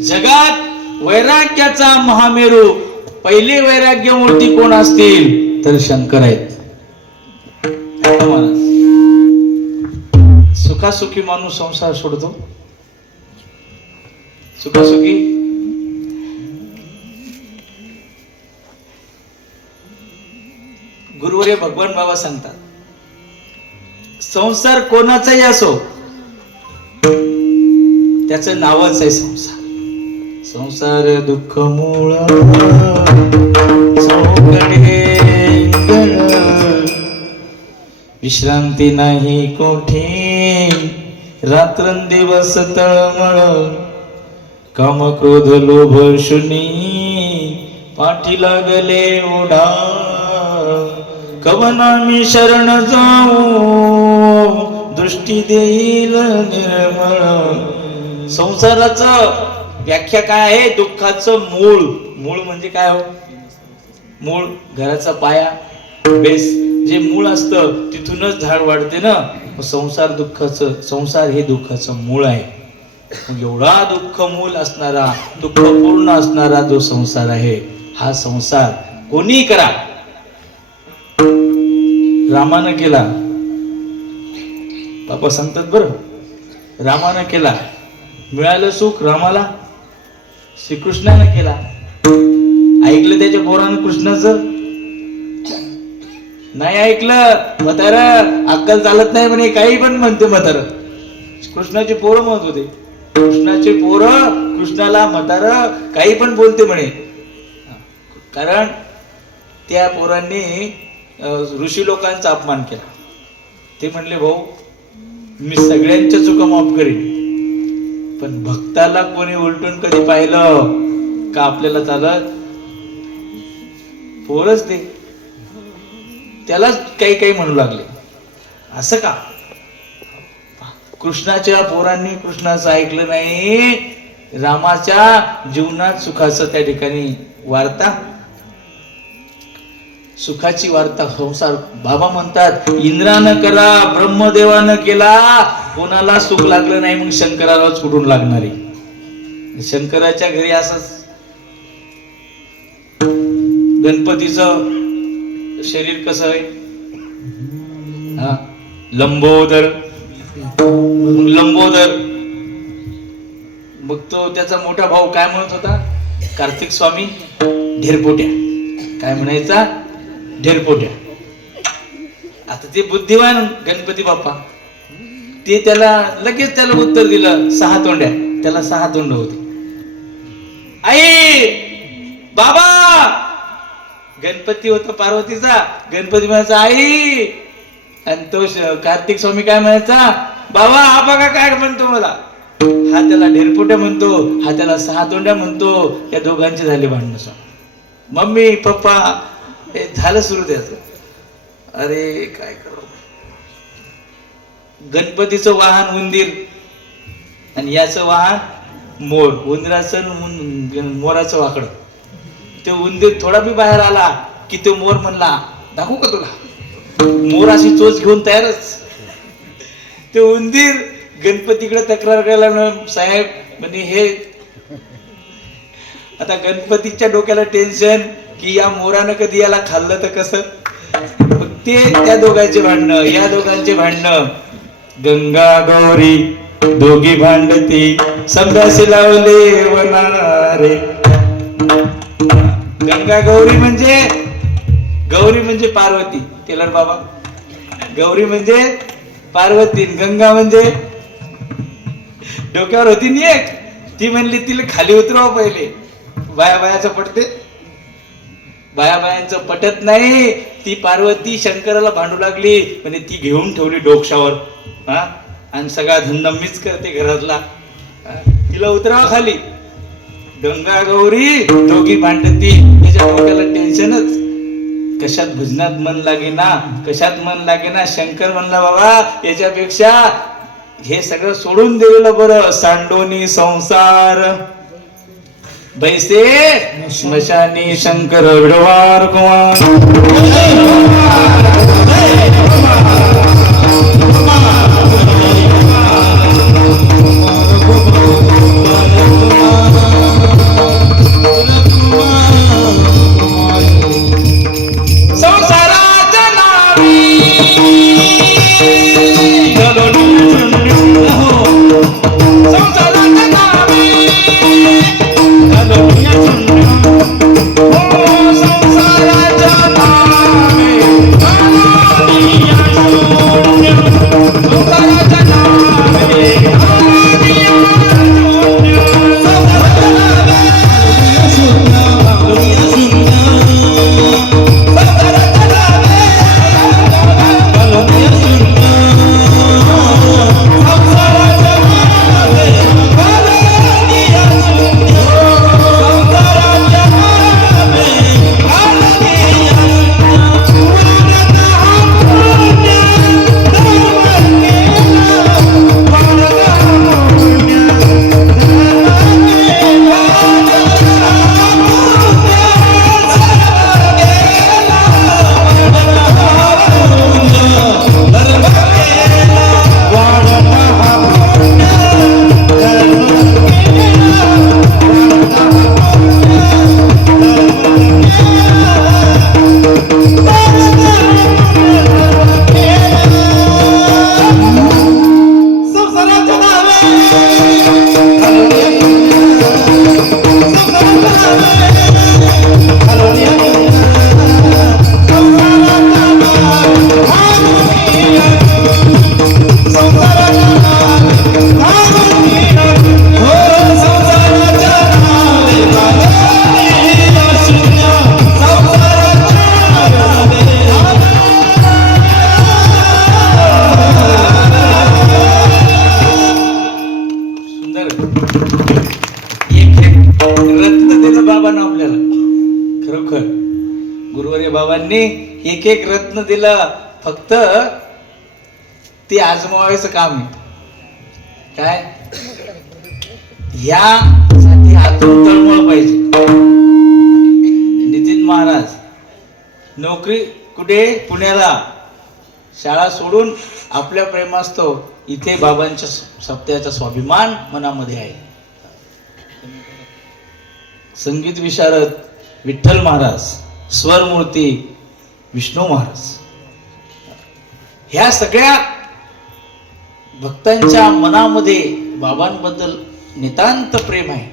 जगात वैराग्याचा महामेरू पहिले वैराग्य मूर्ती कोण असतील तर शंकर आहेत. सुखासुखी माणूस संसार सोडतो. सुखासुखी गुरुवर्य भगवान बाबा सांगतात, संसार कोणाचाही असो त्याचं नावच आहे संसार. संसार दुःख मूळ विश्रांती नाही कोठे रात्रंदिवस तळमळ काम क्रोध लोभ शून्य पाठी लागले ओढा कवना मी शरण जाऊ दृष्टी देईल निर्मळ. संसाराचं व्याख्या काय आहे? दुःखाचं मूळ. मूळ म्हणजे काय हो? मूळ घराचा पाया, बेस. जे मूळ असतं तिथूनच झाड वाढते ना. संसार दुःखाचं, संसार हे दुःखाचं मूळ आहे. एवढा दुःख मूळ असणारा, दुःखपूर्ण असणारा जो संसार आहे, हा संसार कोणी करा. रामानं केला, बाबा सांगतात बरं, रामानं केला, मिळालं सुख रामाला. श्रीकृष्णानं केला, ऐकलं त्याच्या पोरानं कृष्णाचं? नाही ऐकलं. म्हातार अक्कल चालत नाही म्हणे, काही पण म्हणते म्हातार. कृष्णाचे पोरं म्हणत होते, कृष्णाचे पोरं कृष्णाला म्हातार काही पण बोलते म्हणे. कारण त्या पोरांनी ऋषी लोकांचा अपमान केला. ते म्हणले, भाऊ मी सगळ्यांच्या चुका माफ करीन, पण भक्ताला कोणी उलटून कधी पाहिलं का आपल्याला चालत? पोरच ते त्यालाच काही काही म्हणू लागले. असं का? कृष्णाच्या पोरांनी कृष्णाचं ऐकलं नाही. रामाच्या जीवनात सुखाचं त्या ठिकाणी वार्ता. सुखाची वार्ता संसार. बाबा म्हणतात इंद्रानं करा, ब्रह्मदेवानं केला, कोणाला सुख लागलं नाही, मग शंकरालाच कुठून लागणार आहे. शंकराच्या घरी असंच गणपतीचं शरीर कसं आहे, लंबोदर. लंबोदर मग तो त्याचा मोठा भाऊ काय म्हणत होता, कार्तिक स्वामी ढेरपोट्या. काय म्हणायचा, ढेरपोट्या. आता ते बुद्धिवान गणपती बाप्पा, ते त्याला लगेच त्याला उत्तर दिलं 6 तोंड्या. त्याला 6 तोंड होती. आई बाबा, गणपती होता पार्वतीचा. गणपती म्हणायचा आई, आणि तो कार्तिक स्वामी काय म्हणायचा, बाबा हा बघा काय म्हणतो मला. हा त्याला ढेरपोट्या म्हणतो, हा त्याला 6 तोंड्या म्हणतो. या दोघांचे झाले भांडण. मम्मी पप्पा हे झालं सुरू त्याच. अरे काय करावं. गणपतीचं वाहन उंदीर आणि याचं वाहन मोर. उंदराचं मोराचं वाकड. ते उंदीर थोडा बी बाहेर आला की तो मोर म्हणला दाखवू का तुला. मोर अशी चोच घेऊन तयारच. ते उंदीर गणपतीकडे तक्रार करायला, साहेब म्हणजे हे आता गणपतीच्या डोक्याला टेन्शन की या मोरानं कधी याला खाल्लं तर कसं. ते त्या दोघांचे भांडणं, या दोघांचे भांडणं. गंगा गौरी दोघी भांडती, संध्यासी लावले वनारे. गंगा गौरी म्हणजे पार्वती. टेलर बाबा, गौरी म्हणजे पार्वती, गंगा म्हणजे डोक्यावर होती नी एक. ती म्हणली तिला खाली उतरवा पहिले. बायाचं पटते, बायांचं पटत नाही. ती पार्वती शंकराला भांडू लागली, म्हणजे ती घेऊन ठेवली डोक्यावर. आणि सगळा धंदा मीच करते घरातला. तिला उतरावा खाली. गंगा गौरी दोघी भांडती. तिच्या डोक्याला टेन्शनच. कशात भजनात मन लागेना, कशात मन लागेना. शंकर म्हणला बाबा याच्यापेक्षा हे सगळं सोडून दिलेलं बरं. सांडोनी संसार बैसे स्मशानी शंकर विडवार कुमार. बाबांनी एक एक रत्न दिलं. फक्त ते आजमावायचं काम आहे. काय ह्यासाठी हातून तळमळ पाहिजे. नितीन महाराज नोकरी कुठे? पुण्याला. शाळा सोडून आपल्या प्रेमास्तव इथे बाबांच्या सप्त्याचा स्वाभिमान मनामध्ये आहे. संगीत विशारद विठ्ठल महाराज, स्वरमूर्ती विष्णू महाराज, ह्या सगळ्या भक्तांच्या मनामध्ये बाबांबद्दल नितांत प्रेम आहे.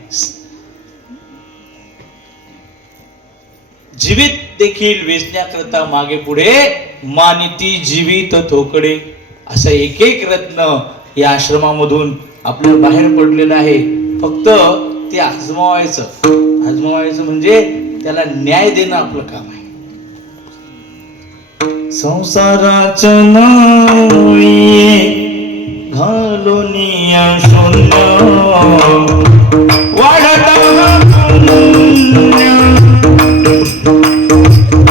जीवित देखील वेचण्याकरता मागे पुढे मानिती जीवित थोकडे, असं एक एक रत्न या आश्रमामधून आपल्याला बाहेर पडलेलं आहे. फक्त ते आजमावायचं म्हणजे त्याला न्याय देणं आपलं काम आहे. संसाराचं नावी घालुनिया शून्य वाढता पुण्य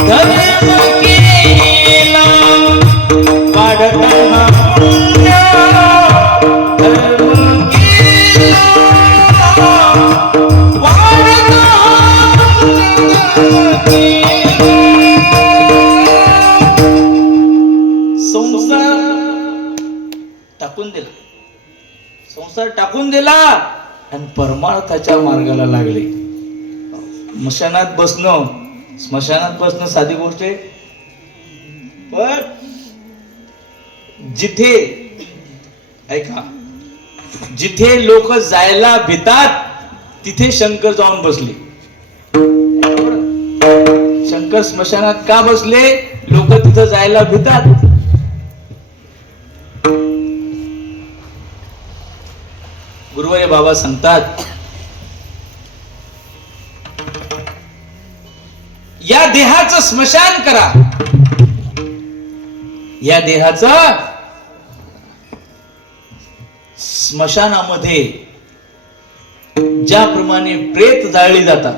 धर्म केला वाढता पुण्य धर्म केला वाढता संसार टाकून दिला आणि परमार्थाच्या मार्गाला लागले. स्मशानात बसणं साधी गोष्ट आहे, पण जिथे लोक जायला भितात तिथे शंकर जाऊन बसले. शंकर स्मशानात का बसले? लोक तिथं जायला भितात. गुरुवारी बाबा सांगतात, या देहाचं स्मशान करा. या देहाचं स्मशानामध्ये ज्याप्रमाणे प्रेत जाळली जातात,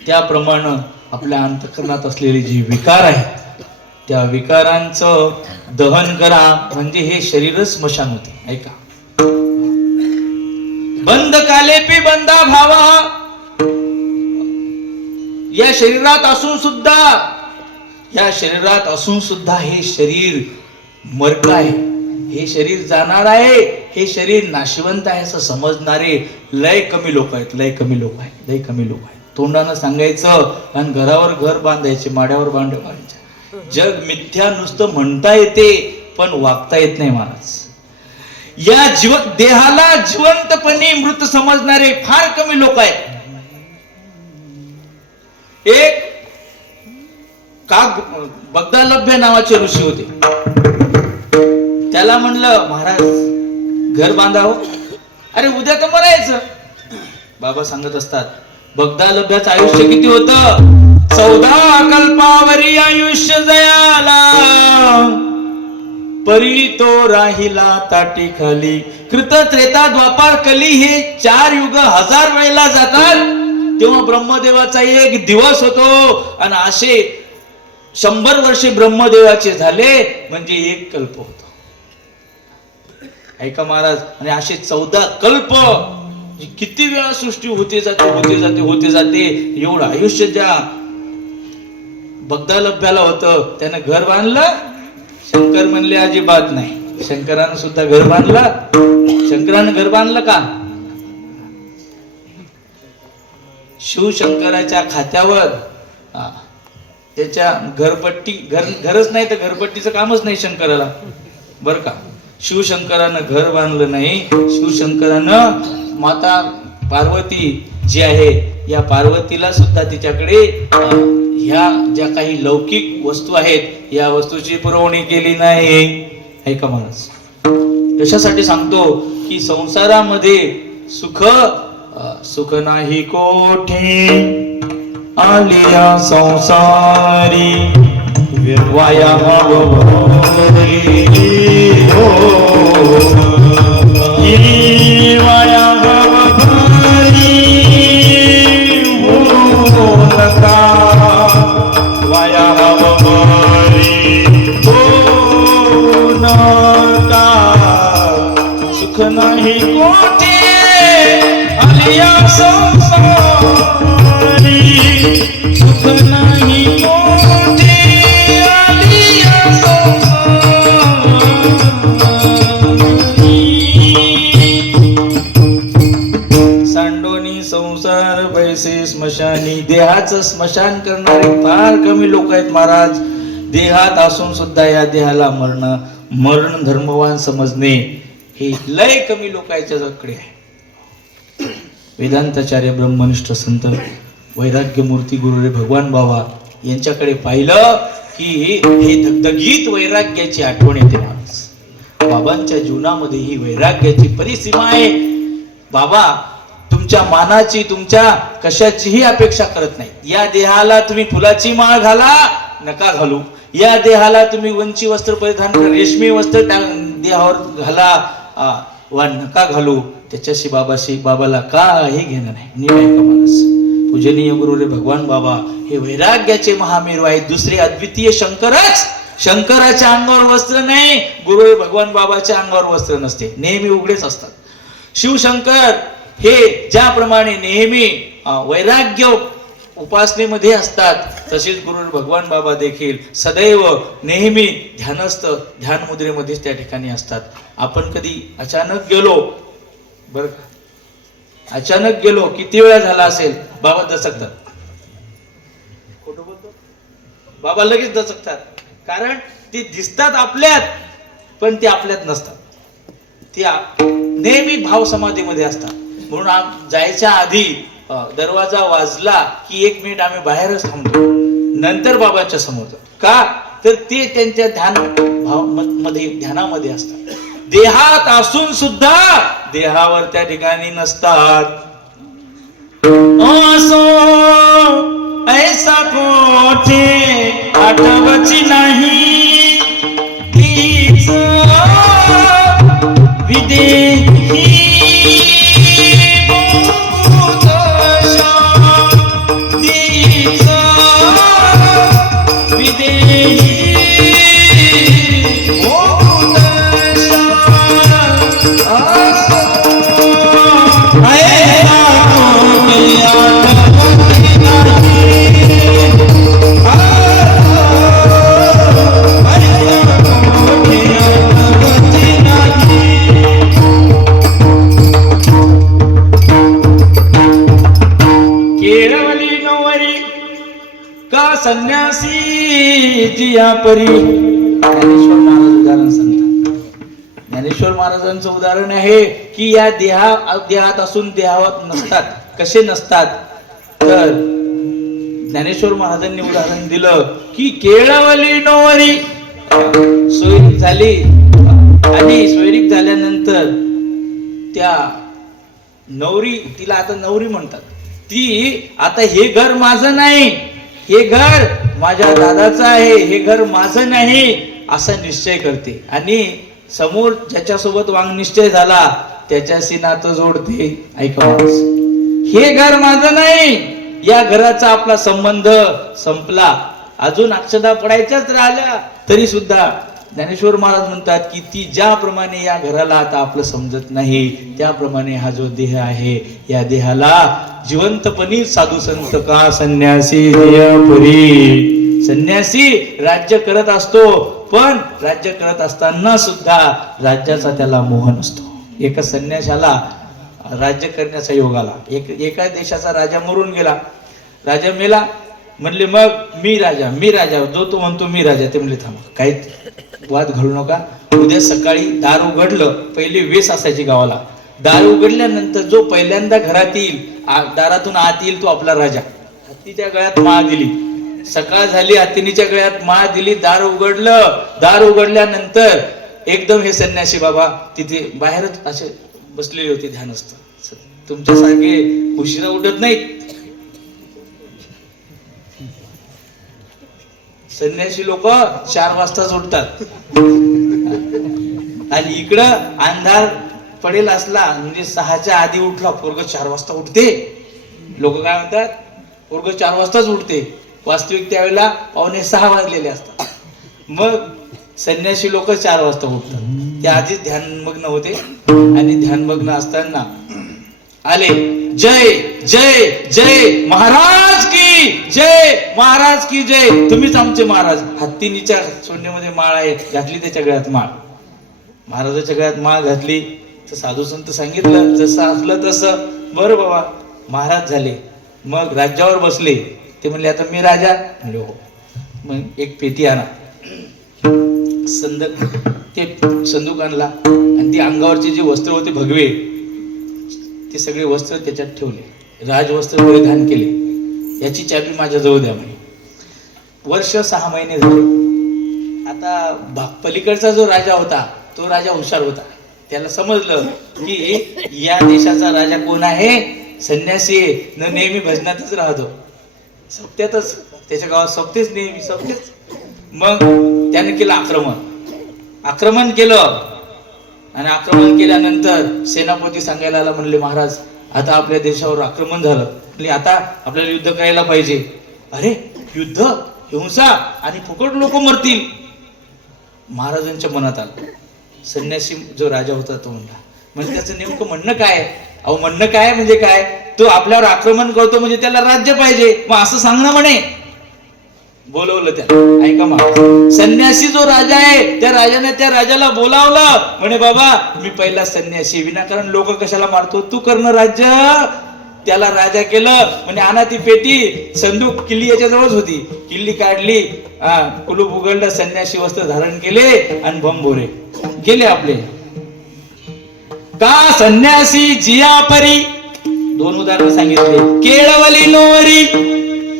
त्याप्रमाणे आपल्या अंतःकरणात असलेले जे विकार आहेत त्या विकारांचं दहन करा, म्हणजे हे शरीरच स्मशान होते. ऐका, बंद कालेपी बंदा भावा. या शरीरात असून सुद्धा हे शरीर मर्क आहे, हे शरीर जाणार आहे, हे शरीर नाशिवंत आहे असं समजणारे लय कमी लोक आहेत. तोंडानं सांगायचं आणि घरावर घर बांधायचे, माड्यावर बांधे बांधायचे. जग मिथ्या नुसतं म्हणता येते पण वागता येत नाही महाराज. या देहाला जिवंतपणे मृत समजणारे फार कमी लोक आहेत. एक बगदालभ्य नावाचे ऋषी होते. त्याला म्हणलं, महाराज घर बांधावं. अरे उद्या तर मरायचं. बाबा सांगत असतात, बगदालभ्याचं आयुष्य किती होतं? 14 कल्पावरी आयुष्य जयाला, परी तो राहिला ताटी खाली. कृत त्रेता द्वापार कली हे 4 युग 1000 वेळेला जातात. तेव्हा ब्रह्मदेवाचा एक दिवस होतो आणि असे 100 वर्षे ब्रह्मदेवाचे झाले म्हणजे 1 कल्प होतो. ऐका महाराज, आणि असे 14 कल्प, किती वेळा सृष्टी होते जाते. एवढं आयुष्य ज्या बगदालभ्याला होतं त्याने घर बांधलं. शंकर म्हणले अजिबात नाही. शंकरानं सुद्धा घर बांधलं. शंकरानं घर बांधलं का? शिवशंकराच्या खात्यावर त्याच्या घरच नाही तर घरपट्टीचं कामच नाही शंकराला, बर का. शिवशंकरानं घर बांधलं नाही. शिवशंकरानं माता पार्वती जी आहे या पार्वतीला सुद्धा तिच्याकडे ह्या ज्या काही लौकिक वस्तू आहेत या वस्तूची पुरवणी केली नाही. ऐका महाराज, कशासाठी सांगतो की संसारामध्ये सुख नाही कोठे आलिया संसारी वाया सुख नाही कोठे आलिया संसारी मृत्यूचे स्मशानी. देहाचं स्मशान करणारे फार कमी लोक आहेत महाराज. देहात असून सुद्धा या देहाला मरण धर्मवान समजणे हे लय कमी लोकांच्याकडे आहे. वेदांताचार्य ब्रह्मनिष्ठ संत वैराग्य मूर्ती गुरुरे भगवान बाबा यांच्याकडे पाहिलं की हे धगधगीत वैराग्याची आठवण येते माणूस. बाबांच्या जीवनामध्ये ही वैराग्याची परिसीमा आहे. बाबा तुमच्या मानाची तुमच्या कशाचीही अपेक्षा करत नाही. या देहाला तुम्ही फुलाची माळ घाला नका घालू. या देहाला तुम्ही वंची वस्त्र परिधान करा, रेशमी वस्त्र त्या देहावर घाला वा नका घालू. त्याच्याशी बाबाला काही घेणं नाही. नीट ऐका माणूस. पूजनीय गुरुरे भगवान बाबा हे वैराग्याचे महामेरू आहेत. दुसरे अद्वितीय शंकराच्या अंगावर वस्त्र नाही, गुरु भगवान बाबाच्या अंगावर वस्त्र नसते, नेहमी उघडेच असतात. शिवशंकर हे ज्याप्रमाणे नेहमी वैराग्य उपासनेमध्ये असतात, तसेच गुरु भगवान बाबा देखील सदैव नेहमी ध्यानस्थ ध्यान मुद्रेमध्येच त्या ठिकाणी असतात. आपण कधी अचानक गेलो बर का, अचानक गेलो, किती वेळा झाला असेल, बाबा दचकतात. खोटं बोलतो? बाबा लगेच दचकतात. कारण ते दिसतात आपल्यात पण ते आपल्यात नसतात. ते नेहमी भाव समाधीमध्ये असतात. म्हणून जायच्या आधी दरवाजा वाजला की 1 मिनिट आम्ही बाहेरच थांबतो, नंतर बाबांच्या समोर जातो. का तर ते त्यांच्या ध्यानामध्ये असतात. देहात असून सुद्धा देहावर त्या ठिकाणी नसतात. असो ऐसा कोठे आठवची नाही, तीच विदेही संन्यासी जिया परी. ज्ञानेश्वर महाराज उदाहरण सांगतात. ज्ञानेश्वर महाराजांचं उदाहरण आहे की या देहात असून देहात नसतात. कसे नसतात तर ज्ञानेश्वर महाराजांनी उदाहरण दिलं की केळवली नोवरी सोयरीक झाली आणि सोयरीक झाल्यानंतर त्या नवरी, तिला आता नवरी म्हणतात, ती आता हे घर माझं नाही, हे घर माझ्या दादाचं आहे, हे घर माझं नाही असा निश्चय करते. आणि समोर ज्याच्यासोबत वांगनिश्चय झाला त्याच्याशी नातं जोडते. ऐका, हे घर माझं नाही, या घराचा आपला संबंध संपला. अजून अक्षदा पडायच्याच राहिल्या तरी सुद्धा ज्ञानेश्वर महाराज म्हणतात की ती ज्याप्रमाणे या घराला आता आपलं समजत नाही, त्याप्रमाणे हा जो देह आहे, या देहाला जिवंतपणी साधू संत का संन्यासी पुरी. संन्यासी राज्य करत असतो, पण राज्य करत असताना सुद्धा राज्याचा त्याला मोह नसतो. एका संन्याशाला राज्य करण्याचा योग आला. एका देशाचा राजा मरून गेला. राजा मेला, म्हणले मग मी राजा, जो तो म्हणतो मी राजा. ते म्हणले थांबा, काही वाद घालू नका. उद्या सकाळी दार उघडलं, पहिली वेस असायची गावाला, दार उघडल्यानंतर जो पहिल्यांदा घरात येईल, दारातून आत येईल, तो आपला राजा. हत्तीच्या गळ्यात माळ दिली. सकाळ झाली, हत्तीनीच्या गळ्यात माळ दिली, दार उघडलं. दार उघडल्यानंतर एकदम हे संन्यासी बाबा तिथे बाहेरच असे बसलेले होते ध्यानस्थ. तुमच्यासारखे उशिरा उठत नाहीत. संन्यासी लोक 4 वाजताच उठतात. आणि इकडं अंधार पडेल असला म्हणजे 6च्या आधी उठला, पोरग 4 वाजता उठते. लोक काय म्हणतात, पोरग 4 वाजताच उठते. वास्तविक त्यावेळेला 5:45 वाजलेले असतात. मग संन्यासी लोक 4 वाजता उठतात. ते आधीच ध्यानमग्न होते आणि ध्यानमग्न असताना आले, जय जय जय महाराज की जय, महाराज की जय, तुम्हीच आमचे महाराज. हत्तीनीच्या सोंडेमध्ये माळ आहे, घातली त्याच्या गळ्यात माळ. महाराजाच्या गळ्यात माळ घातली तर साधू संत सांगितलं जसं असलं तसं. बरं बाबा महाराज झाले. मग राज्यावर बसले. ते म्हणले आता मी राजा. म्हणले हो. मग एक पेटी आणा. ते संदूक आणला आणि ते अंगावरचे जे वस्त्र होते भगवे ते सगळे वस्त्र त्याच्यात ठेवले. राजवस्त्र परिधान केले. याची चाबी माझ्याजवळ द्या म्हणे. वर्ष 6 महिने झाले. आता पलीकडचा जो राजा होता तो राजा हुशार होता. त्याला समजलं की या देशाचा राजा कोण आहे, संन्यासी न नेहमी भजनातच राहतो, सप्त्यातच, त्याच्या गावात सप्तेच, नेहमी सप्तेच. मग त्याने केलं आक्रमण केलं. आणि आक्रमण केल्यानंतर सेनापती सांगायला आला, म्हणले महाराज आता आपल्या देशावर आक्रमण झालं, म्हणजे आता आपल्याला युद्ध करायला पाहिजे. अरे युद्ध, हिंसा आणि फुकट लोक मरतील. महाराजांच्या मनात आलं. संन्यासी जो राजा होता तो म्हणला, म्हणजे त्याचं नेमकं म्हणणं काय? अहो म्हणणं काय म्हणजे काय, तो आपल्यावर आक्रमण करतो म्हणजे त्याला राज्य पाहिजे, मग असं सांगणं म्हणे. बोलवलं त्याला. ऐका महाराज, संन्यासी जो राजा आहे त्या राजाने त्या राजाला बोलावलं. म्हणे बाबा मी पहिला संन्यासी, विनाकारण लोक कशाला मारतो, तू करणं राज्य. त्याला राजा केलं. म्हणजे आणा ती पेटी, संदूक, किल्ली याच्या जवळच होती. किल्ली काढली, कुलूप उघडलं, संन्यासी वस्त्र धारण केले आणि भंभोरे गेले आपले. का संन्यासी जिया परी, 2 उदाहरण सांगितले. केळवली नोरी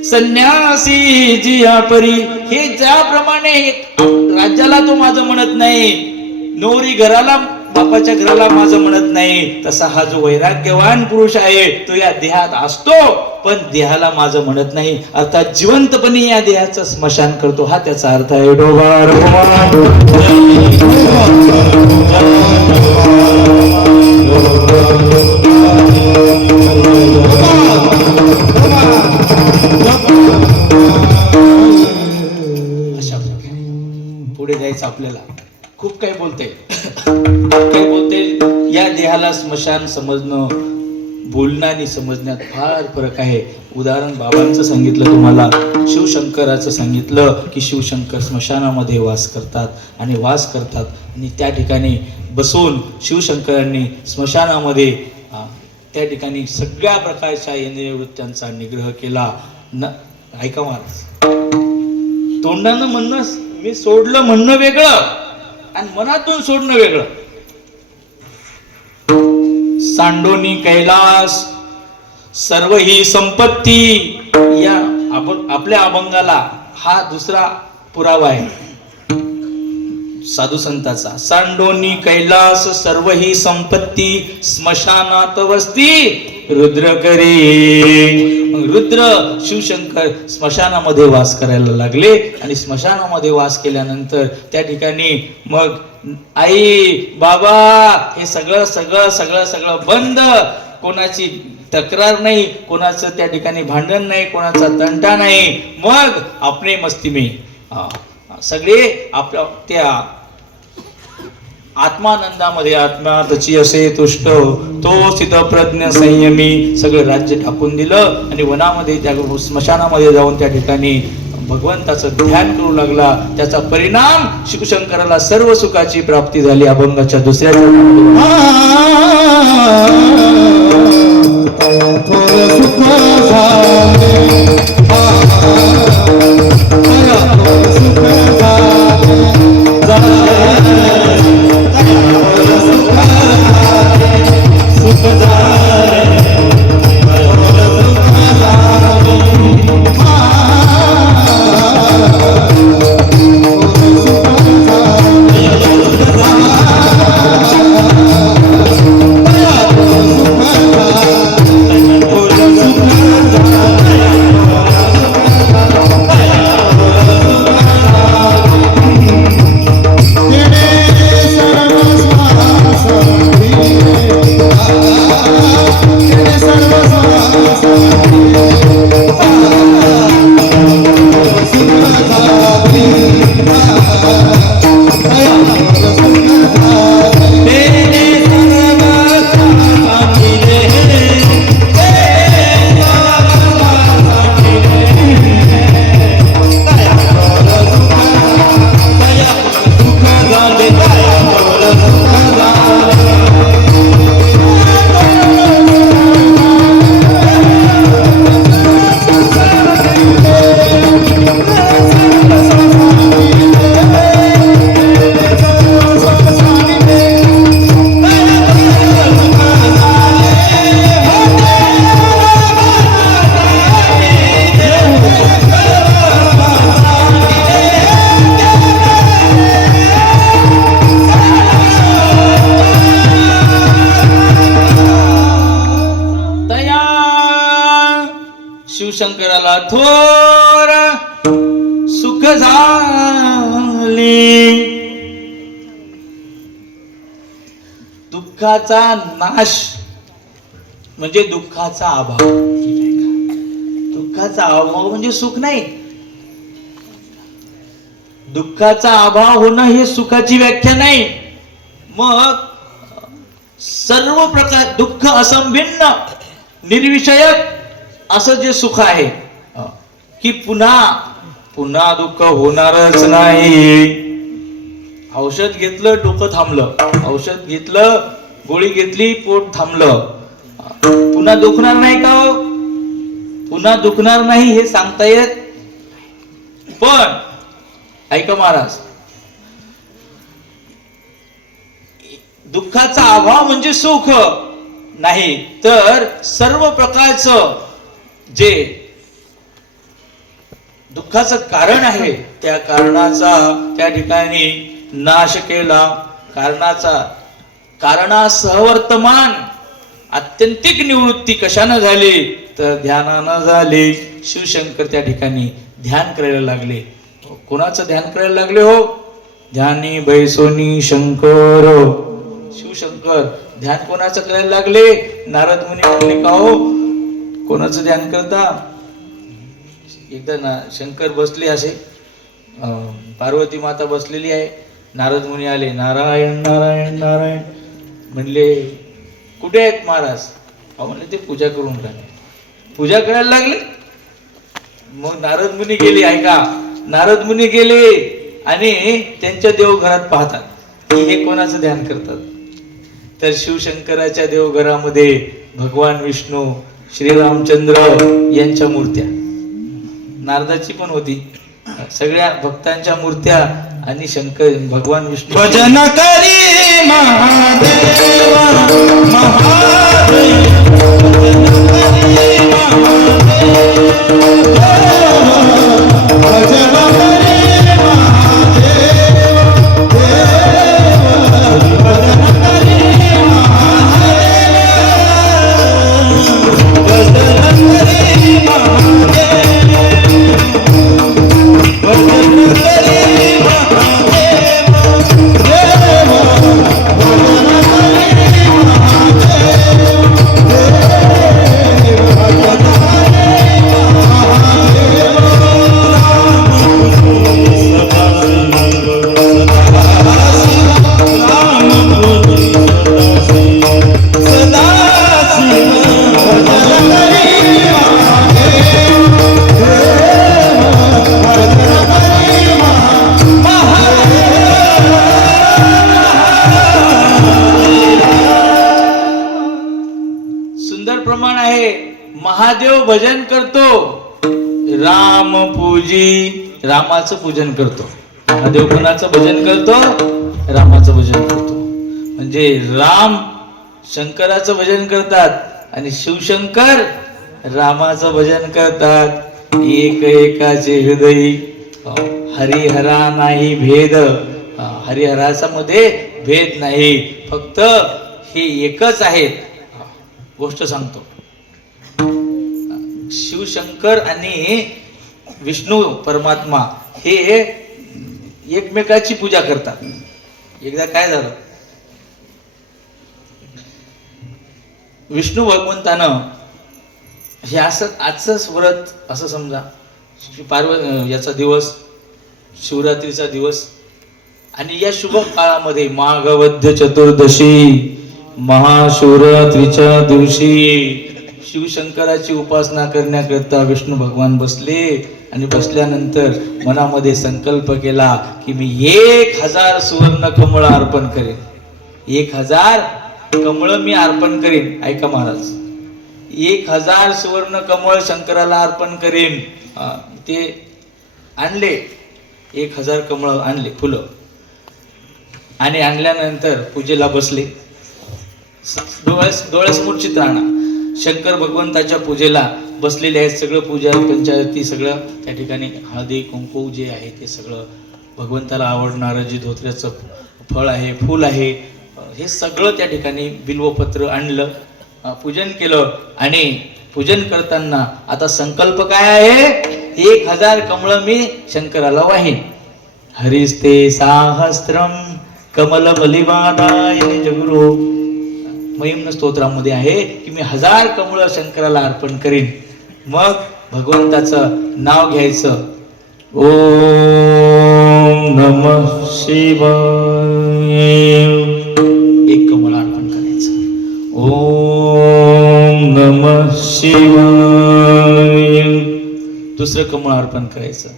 संन्यासी जिया परी. हे ज्याप्रमाणे राज्याला तो माझं म्हणत नाही, नोरी घराला, बापाच्या घराला माझं म्हणत नाही, तसा हा जो वैराग्यवान पुरुष आहे तो या देहात असतो पण देहाला माझं म्हणत नाही. अर्थात जिवंतपणे या देहाचं स्मशान करतो, हा त्याचा अर्थ आहे. अशा प्रकारे पुढे जायचं आपल्याला. खूप काही बोलते या देहाला स्मशान समजणं, बोलणं आणि समजण्यात फार फरक आहे. उदाहरण बाबांचं सांगितलं तुम्हाला, शिवशंकराचं सांगितलं की शिवशंकर स्मशानामध्ये वास करतात आणि त्या ठिकाणी बसून शिवशंकरांनी स्मशानामध्ये त्या ठिकाणी सगळ्या प्रकारच्या इंद्रिय वृत्त्यांचा निग्रह केला. ऐका महाराज, तोंडानं म्हणणं मी सोडलं म्हणणं वेगळं आणि मनातून सोडणं वेगळं. सांडोनी कैलास सर्व ही संपत्ती, या आपल्या अभंगाला हा दुसरा पुरावा आहे साधू संताचा. सांडोनी कैलास सर्व ही संपत्ती, स्मशानात वस्ती रुद्र करे. रुद्र शिवशंकर स्मशानामध्ये वास करायला लागले आणि स्मशानामध्ये वास केल्यानंतर त्या ठिकाणी मग आई बाबा हे सगळं बंद. कोणाची तक्रार नाही, कोणाचं त्या ठिकाणी भांडण नाही, कोणाचा तंटा नाही. मग आपणे मस्ती में सगळे आपल्या त्या आत्मानंदामध्ये, आत्म्यातची असे तुष्ट तो स्थितप्रज्ञ संयमी. सगळं राज्य टाकून दिलं आणि वनामध्ये त्या स्मशानामध्ये जाऊन त्या ठिकाणी भगवंताचं ध्यान करू लागला. त्याचा परिणाम शिवशंकराला सर्व सुखाची प्राप्ती झाली. अभंगाच्या दुसऱ्या मला थोर सुख झाले. दुःखाचा नाश म्हणजे दुःखाचा अभाव. दुःखाचा अभाव म्हणजे सुख नाही. दुःखाचा अभाव होणं हे सुखाची व्याख्या नाही. मग सर्व प्रकार दुःख असंभिन्न निर्विषयक असं जे सुख आहे की पुन्हा पुन्हा दुःख होणारच नाही. औषध घेतलं डोकं थांबलं, औषध घेतलं गोळी घेतली पोट थांबलं, पुन्हा दुखणार नाही का हो? पुन्हा दुखणार नाही हे सांगता येत. पण ऐका महाराज, दुःखाचा अभाव म्हणजे सुख नाही, तर सर्व प्रकारचं जे दुःखाचं कारण आहे त्या कारणाचा त्या ठिकाणी नाश केला. कारणासह वर्तमान आत्यंतिक निवृत्ती कशानं झाली तर ध्यानानं झाली. शिवशंकर त्या ठिकाणी ध्यान करायला लागले. कोणाचं ध्यान करायला लागले हो? ध्यानी बैसोनी शंकर. शिवशंकर ध्यान कोणाचं करायला लागले? नारद मुनी म्हणले का हो कोणाचं ध्यान करता? एकदा ना शंकर बसले असे, पार्वती माता बसलेली आहे, नारद मुनी आले, नारायण नारायण नारायण म्हणले. कुठे आहेत महाराज? म्हणले ते पूजा करून राहिले. पूजा करायला लागले. मग नारद मुनी गेले. ऐका, नारद मुनी गेले आणि त्यांच्या देवघरात पाहतात की हे कोणाचं ध्यान करतात. तर शिवशंकराच्या देवघरामध्ये भगवान विष्णू श्रीरामचंद्र यांच्या मूर्त्या, नारदाची पण होती, सगळ्या भक्तांच्या मूर्त्या आणि शंकर भगवान विष्णू. भजन करी महादेवा महादेव, भजन करी महादेव, भजन करी महादेव, भजन करी महादेव भजन करतो, राम पूजी रामाचं पूजन करतो. महादेव कोणाचं भजन करतो? रामाचं भजन करतो. म्हणजे राम शंकराचं भजन करतात आणि शिवशंकर रामाचं भजन करतात. एक एकाचे हृदयी हरिहरा नाही भेद. हरिहराचा मध्ये भेद नाही, फक्त हे एकच आहेत. गोष्ट सांगतो, शिवशंकर आणि विष्णू परमात्मा हे एकमेकाची पूजा करतात. एकदा काय झालं, विष्णू भगवंतानं हे असं आजचं व्रत असं समजा, याचा दिवस शिवरात्रीचा दिवस, आणि या शुभ काळामध्ये माघवद्य चतुर्दशी महाशिवरात्रीच्या दिवशी शिवशंकराची उपासना करण्याकरता विष्णू भगवान बसले आणि बसल्यानंतर मनामध्ये संकल्प केला की मी 1000 सुवर्ण कमळ अर्पण करेन. 1000 कमळ मी अर्पण करेन. ऐका महाराज, 1000 सुवर्ण कमळ शंकराला अर्पण करेन. ते आणले, 1000 कमळ आणले, फुलं, आणि आणल्यानंतर पूजेला बसले. डोळ्यासमोर चित्र आणा, शंकर भगवंताच्या पूजेला बसलेले आहेत. सगळं पूजा पंचायती सगळं त्या ठिकाणी हळदी कुंकू जे आहे ते सगळं भगवंताला आवडणारं जे धोत्र्याचं फळ आहे, फूल आहे, हे सगळं त्या ठिकाणी बिल्वपत्र आणलं, पूजन केलं आणि पूजन करताना आता संकल्प काय आहे? 1000 कमळ मी शंकराला वाहीन. हरिस्ते साहस्त्रम कमल बलिवादाय जगुरो. महिम्न स्तोत्रामध्ये आहे की मी 1000 कमळ शंकराला अर्पण करीन. मग भगवंताचं नाव घ्यायचं. ओम नमः शिवाय. एक कमळ अर्पण करायचं. ओम नमः शिवाय. दुसरं कमळ अर्पण करायचं.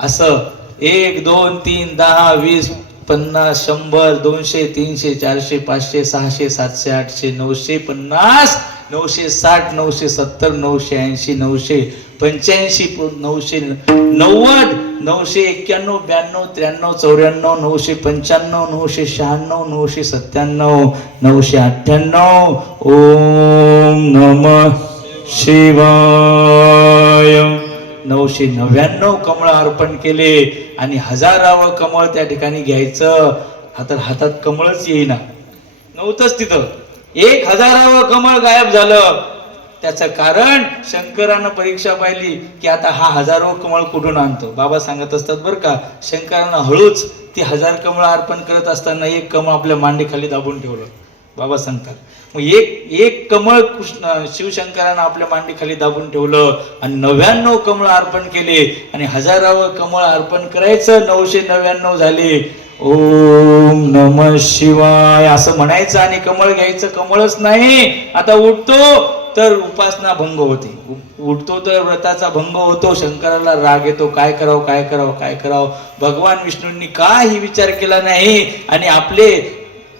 असं 1 2 3 10 20 50 100 200 300 400 500 600 700 800 950 960 970 980 985 990 991 92 93 94 995 996 997 ओम नमः शिवाय. 999 कमळ अर्पण केले आणि 1000वे कमळ त्या ठिकाणी घ्यायचं. हातात कमळच येईना, नव्हतंच तिथं. 1000वे कमळ गायब झालं. त्याचं कारण शंकरानं परीक्षा पाहिली की आता हा 1000वे कमळ कुठून आणतो. बाबा सांगत असतात बरं का, शंकरानं हळूच ती 1000 कमळ अर्पण करत असताना एक कमळ आपल्या मांडीखाली दाबून ठेवलं. बाबा सांगतात मग एक कमळ शिवशंकरानं आपल्या मांडीखाली दाबून ठेवलं आणि 99 कमळ अर्पण केले आणि 1000वे कमळ अर्पण करायचं. 999 झाले. ओम नमः शिवाय असं म्हणायचं आणि कमळ घ्यायचं. कमळच नाही. आता उठतो तर उपासना भंग होते, उठतो तर व्रताचा भंग होतो. शंकराला राग येतो. काय करावं काय करावं काय करावं. भगवान विष्णूंनी काही विचार केला नाही आणि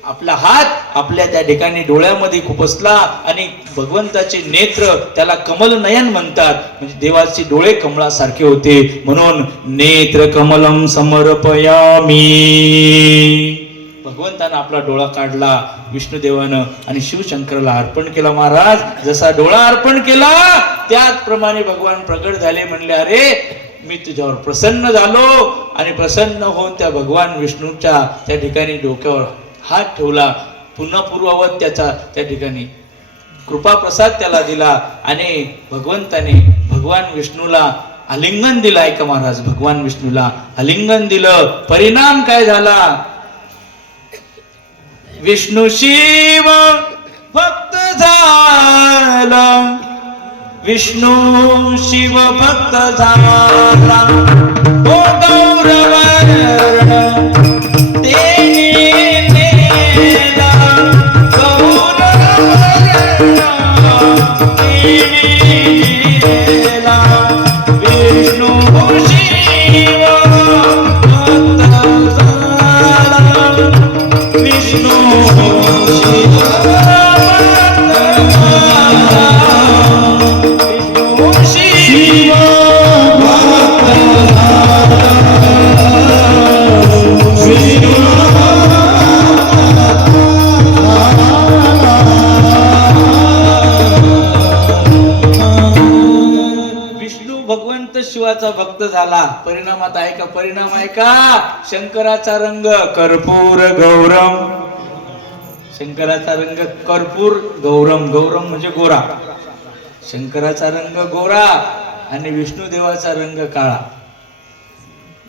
आपला हात आपल्या त्या ठिकाणी डोळ्यामध्ये खुपसला आणि भगवंताचे नेत्र, त्याला कमल नयन म्हणतात, म्हणजे देवाचे डोळे कमळासारखे होते. म्हणून नेत्र कमलम समर्पयामी. भगवंतानं आपला डोळा काढला विष्णुदेवानं आणि शिवशंकराला अर्पण केला. महाराज जसा डोळा अर्पण केला त्याचप्रमाणे भगवान प्रगट झाले. म्हणले अरे मी तुझ्यावर प्रसन्न झालो. आणि प्रसन्न होऊन त्या भगवान विष्णूच्या त्या ठिकाणी डोक्यावर हात ठेवला. पुन्हा पूर्ववत त्याचा त्या ठिकाणी कृपा प्रसाद त्याला दिला आणि भगवंताने भगवान विष्णूला आलिंगन दिलं. ऐका महाराज, भगवान विष्णूला आलिंगन दिलं. परिणाम काय झाला? विष्णू शिव भक्त झाला. विष्णू शिव भक्त झाला. ओ गौरवर्ण शिवाचा भक्त झाला. परिणामात आहे का? परिणाम आहे का? शंकराचा रंग कर्पूर गौरम. शंकराचा रंग कर्पूर गौरम. गौरम म्हणजे गोरा. शंकराचा रंग गोरा आणि विष्णुदेवाचा रंग काळा.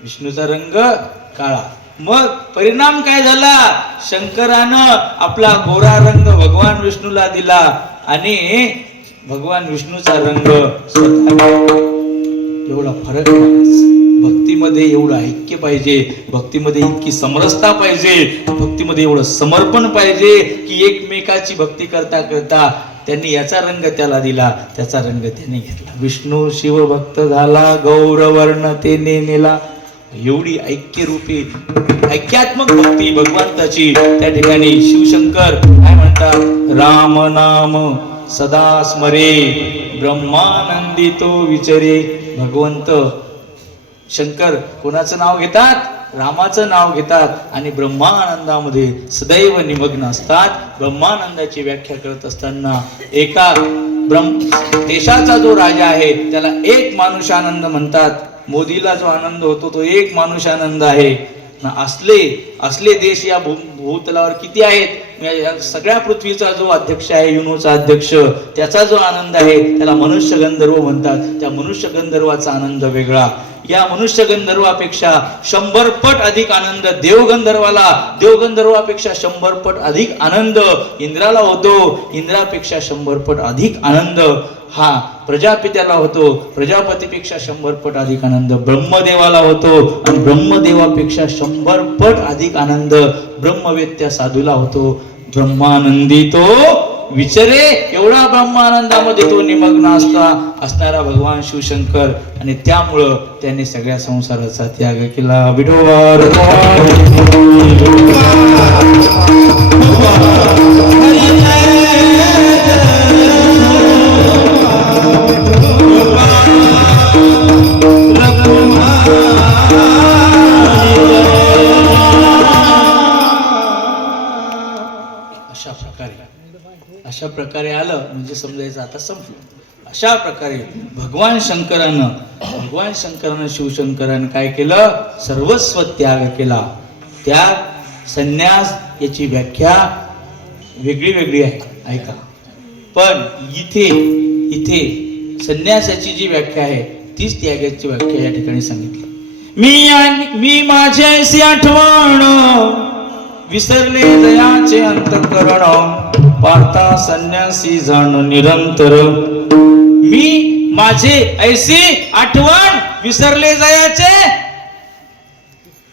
विष्णूचा रंग काळा. मग परिणाम काय झाला? शंकरानं आपला गोरा रंग भगवान विष्णूला दिला आणि भगवान विष्णूचा रंग स्वतः. एवढा फरक आहे. भक्तीमध्ये एवढं ऐक्य पाहिजे, भक्तीमध्ये इतकी समरसता पाहिजे, भक्तीमध्ये एवढं समर्पण पाहिजे की एकमेकाची भक्ती करता करता त्यांनी याचा रंग त्याला दिला, त्याचा रंग त्याने घेतला. विष्णू शिव भक्त झाला, गौरवर्ण तेने नेला. एवढी ऐक्य रूपी ऐक्यात्मक भक्ती भगवंताची त्या ठिकाणी शिवशंकर काय म्हणतात? राम नाम सदा स्मरे ब्रह्मानंदितो विचरे. भगवंत शंकर कोणाचं नाव घेतात? रामाचं नाव घेतात आणि ब्रह्मानंदामध्ये सदैव निमग्न असतात. ब्रह्मानंदाची व्याख्या करत असताना एका देशाचा जो राजा आहे त्याला एक मानुषानंद म्हणतात. मोदीला जो आनंद होतो तो एक मानुषानंद आहे. असले देश या भूतलावर किती आहेत. या सगळ्या पृथ्वीचा जो अध्यक्ष आहे, युनोचा अध्यक्ष, त्याचा जो आनंद आहे त्याला मनुष्य गंधर्व म्हणतात. त्या मनुष्य गंधर्वाचा आनंद वेगळा. या मनुष्य गंधर्वापेक्षा 100 पट अधिक आनंद देवगंधर्वापेक्षा 100 पट अधिक आनंद इंद्राला होतो. इंद्रापेक्षा 100 पट अधिक आनंद हा प्रजापित्याला होतो. प्रजापतीपेक्षा 100 पट अधिक आनंद ब्रह्मदेवाला होतो. आणि ब्रह्मदेवापेक्षा 100 पट अधिक आनंद ब्रह्मवेत्या साधूला होतो. ब्रह्मानंदी तो विचरे. एवढा ब्रह्मानंदामध्ये तो निमग्न असणारा भगवान शिवशंकर. आणि त्यामुळं त्याने सगळ्या संसाराचा त्याग केला. विठोबा अशा प्रकारे आलं म्हणजे समजायचं आता संपलं. अशा प्रकारे भगवान शंकरानं शिवशंकरानं काय केलं, सर्वस्व त्याग केला. त्याग संन्यास याची व्याख्या वेगळी वेगळी आहे, ऐका. पण इथे संन्यासाची जी व्याख्या आहे तीच त्यागाची व्याख्या या ठिकाणी सांगितली. मी माझ्याशी आठवण विसरले दयाचे अंतःकरण पार्था संन्यासी जाण निरंतर. मी माझे ऐसी आठवण विसरले दयाचे.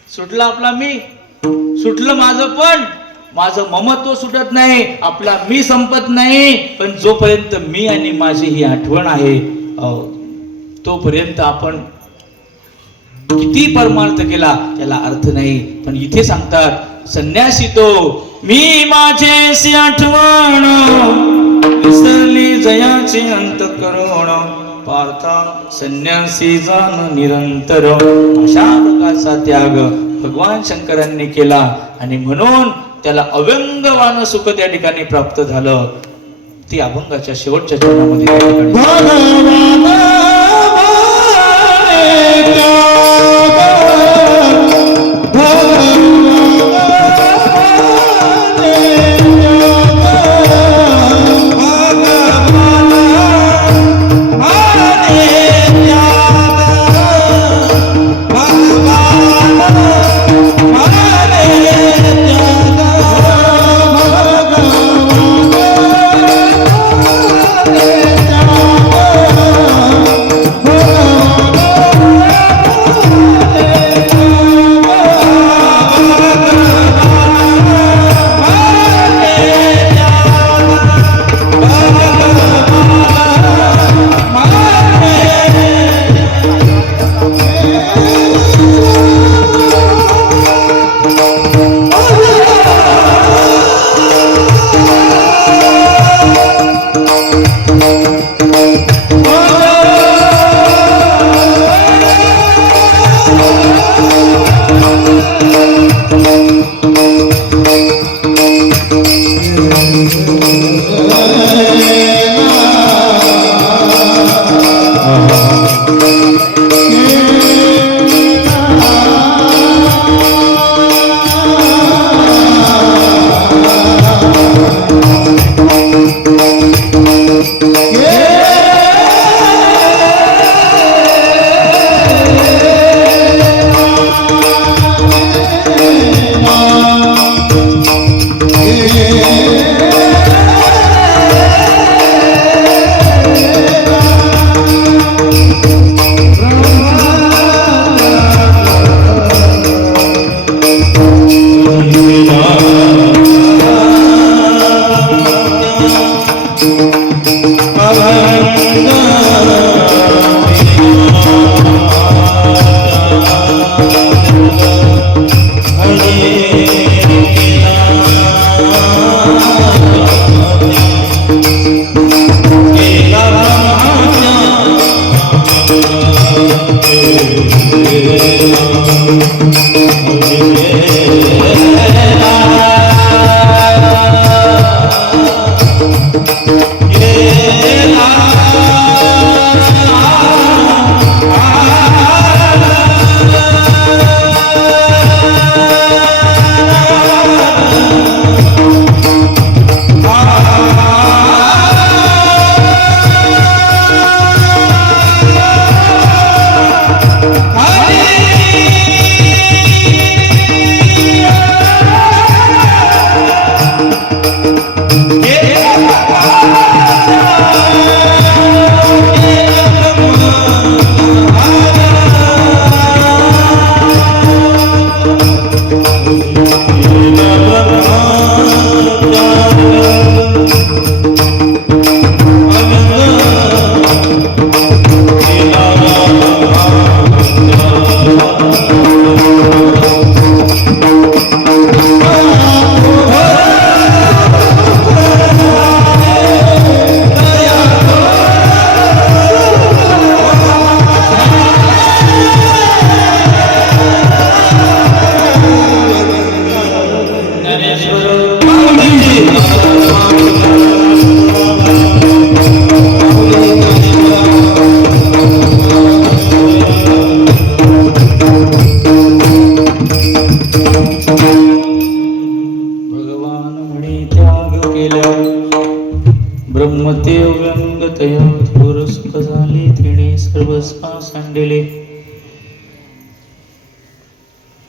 सुटला आपला मी, सुटलं माझं, पण माझं ममत्व सुटत नाही, आपला मी संपत नाही. पण जोपर्यंत मी आणि माझी ही आठवण आहे तोपर्यंत आपण किती परमार्थ केला त्याला अर्थ नाही. पण इथे सांगतात संन्यासी तो मी माझेसी आठवण विसरली जयाचे अंतःकरण पार्था संन्यासी जाण निरंतर. अशा प्रकारचा त्याग भगवान शंकरांनी केला आणि म्हणून त्याला अभंगवान सुख त्या ठिकाणी प्राप्त झालं. ती अभंगाच्या शेवटच्या चरणामध्ये त्या ठिकाणी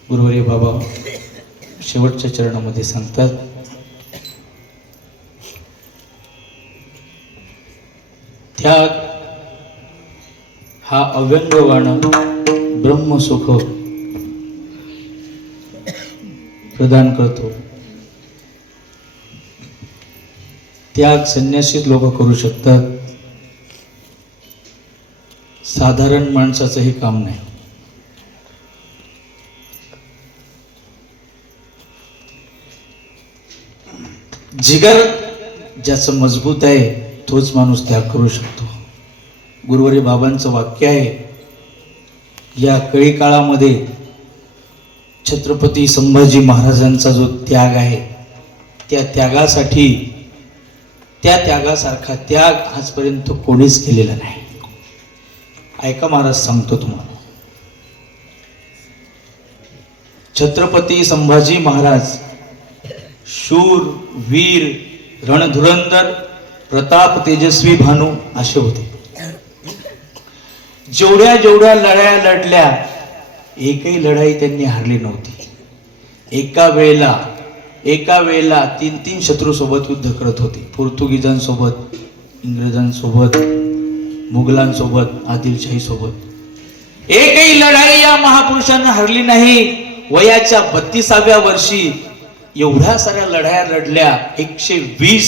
गुरुवर्य बाबा शेवटच्या चरणामध्ये सांगतात, त्याग हा अव्यंगवाण ब्रह्मसुख प्रदान करतो. त्याग संन्यासित लोक करू शकतात, साधारण माणसाचं हे काम नाही. जिगर ज्याचं मजबूत आहे तोच माणूस त्याग करू शकतो. गुरुवर्य बाबांचं वाक्य आहे, या कळी काळामध्ये छत्रपती संभाजी महाराजांचा जो त्याग आहे त्या त्यागासारखा त्याग आजपर्यंत कोणीच केलेला नाही. ऐका महाराज, सांगतो तुम्हाला. छत्रपती संभाजी महाराज शूर, वीर, रणधुरंधर, प्रताप, तेजस्वी, भानू असे होते. जेवढ्या लढाया लढल्या, एकही लढाई त्यांनी हारली नव्हती. एका वेळेला 3 शत्रू सोबत युद्ध करत होते. पोर्तुगीजांसोबत, इंग्रजांसोबत, मुघलांसोबत, आदिलशाही सोबत. एकही लढाई या महापुरुषांना हरली नाही. वयाच्या 32व्या वर्षी एवढ्या साऱ्या लढाया लढल्या, 120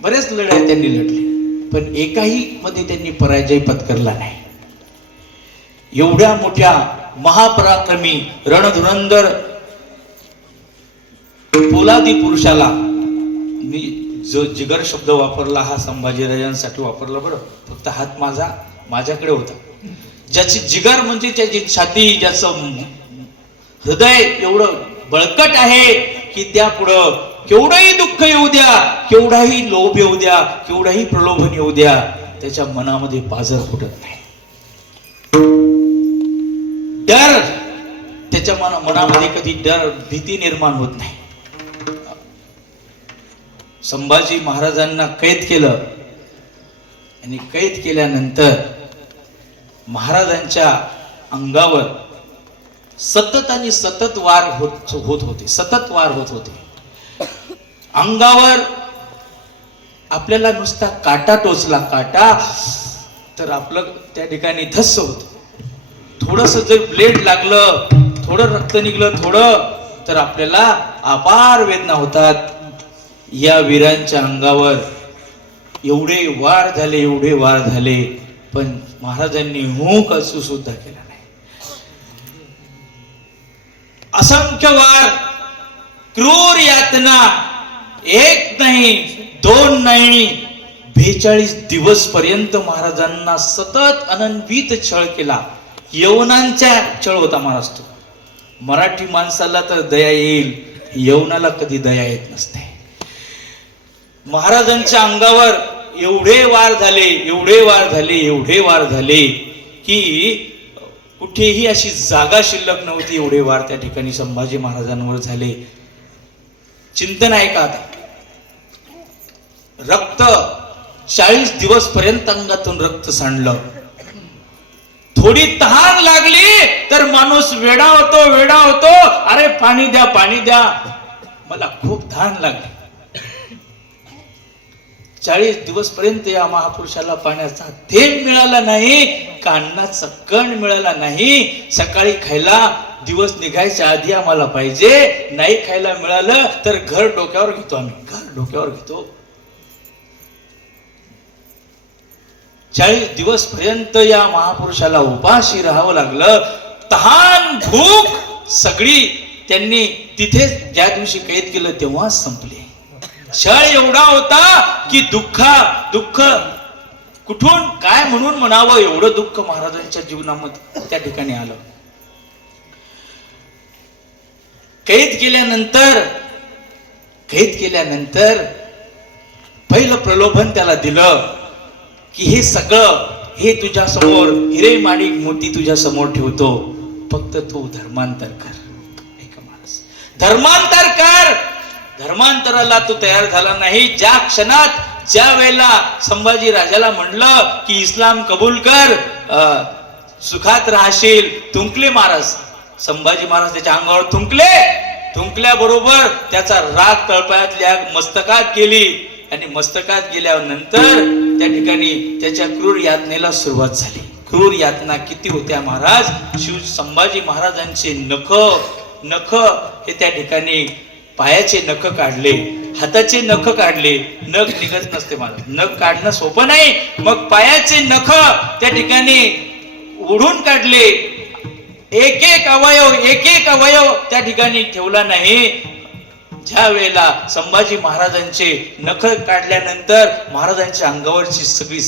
बरेच लढाया त्यांनी लढल्या, पण एकाही मध्ये त्यांनी पराजय पत्करला नाही. एवढ्या मोठ्या महापराक्रमी रणधुरंधर पोलादी पुरुषाला, मी जो जिगर शब्द वापरला हा संभाजीराजांसाठी वापरला बरं, फक्त हात माझ्याकडे होता. ज्याची जिगर म्हणजे ज्याची छाती, ज्याचं हृदय एवढं बळकट आहे की त्यापुढं केवढंही दुःख येऊ द्या, केवढाही लोभ येऊ द्या, केवढाही प्रलोभन येऊ द्या, त्याच्या मनामध्ये पाझर फुटत नाही. डर, त्याच्या मनामध्ये कधी भीती निर्माण होत नाही. संभाजी महाराजांना कैद केलं आणि कैद केल्यानंतर महाराजांच्या अंगावर सतत वार होत होते. अंगावर आपल्याला नुसता काटा टोचला, तर आपलं त्या ठिकाणी धस्स होत. थोडस जर ब्लेड लागलं, थोडं रक्त निघलं थोडं, तर आपल्याला अपार वेदना होतात. या वीरांच्या अंगावर एवढे वार झाले, पण महाराजांनी हुंक असू सुद्धा केला नाही. असंख्य वार, क्रूर यातना, 1 नाही 2 नाही, 42 दिवस पर्यंत महाराजांना सतत अनन्वित छळ केला. यवनांचा छळ होता महाराज तो. मराठी माणसाला तर दया येईल, यवनाला कधी दया येत नसते. महाराजांच्या अंगावर एवढे वार झाले की कुठेही अशी जागा शिल्लक नव्हती. एवढे वार त्या ठिकाणी संभाजी महाराजांवर झाले. चिंतन आहे का आता? रक्त 40 दिवस पर्यंत अंगातून रक्त सांडलं. थोडी तहान लागली तर माणूस वेडा होतो. अरे पाणी द्या, मला खूप तहान लागली. 40 दिवस पर्यंत या महापुरुषाला पाण्याचा थेंब मिळाला नाही, अन्नाचा कण मिळाला नाही. सकाळी खायला दिवस निघायच्या आधी आम्हाला पाहिजे, नाही खायला मिळालं तर घर डोक्यावर घेतो. 40 दिवस पर्यंत या महापुरुषाला उपाशी राहावं लागलं. तहान भूक सगळी त्यांनी तिथेच ज्या दिवशी कैद केलं तेव्हाच संपली. छळ एवढा होता की दुःख कुठून काय म्हणून म्हणावं, एवढं दुःख महाराजांच्या जीवनामध्ये त्या ठिकाणी आलं. कैद केल्यानंतर पहिलं प्रलोभन त्याला दिलं की हे सगळं, हे तुझ्या समोर हिरे माणिक मोती तुझ्या समोर ठेवतो, फक्त तू धर्मांतर कर. धर्मांतर कर. धर्मांतराला तू तयार झाला नाही. ज्या क्षणात, ज्या वेळेला संभाजी राजाला म्हणलं की इस्लाम कबूल कर, सुखात राहशील, तुंकले महाराज. संभाजी महाराज त्याच्या अंगावर थुंकल्याबरोबर त्याचा राग तळपायातल्या मस्तकात गेली आणि मस्तकात गेल्यानंतर त्या ठिकाणी त्याच्या क्रूर यातनेला सुरुवात झाली. क्रूर यातना किती होत्या महाराज? संभाजी महाराजांचे नख हे त्या ठिकाणी पायाचे नख काढले, हाताचे नख काढले. नख निघत नसते महाराज, नख काढणं सोपं नाही. मग पायाचे नख त्या ठिकाणी ओढून काढले. एक एक अवयव त्या ठिकाणी ठेवला नाही. ज्या वेळेला संभाजी महाराजांचे नख काढल्यानंतर महाराजांच्या अंगावरची सगळी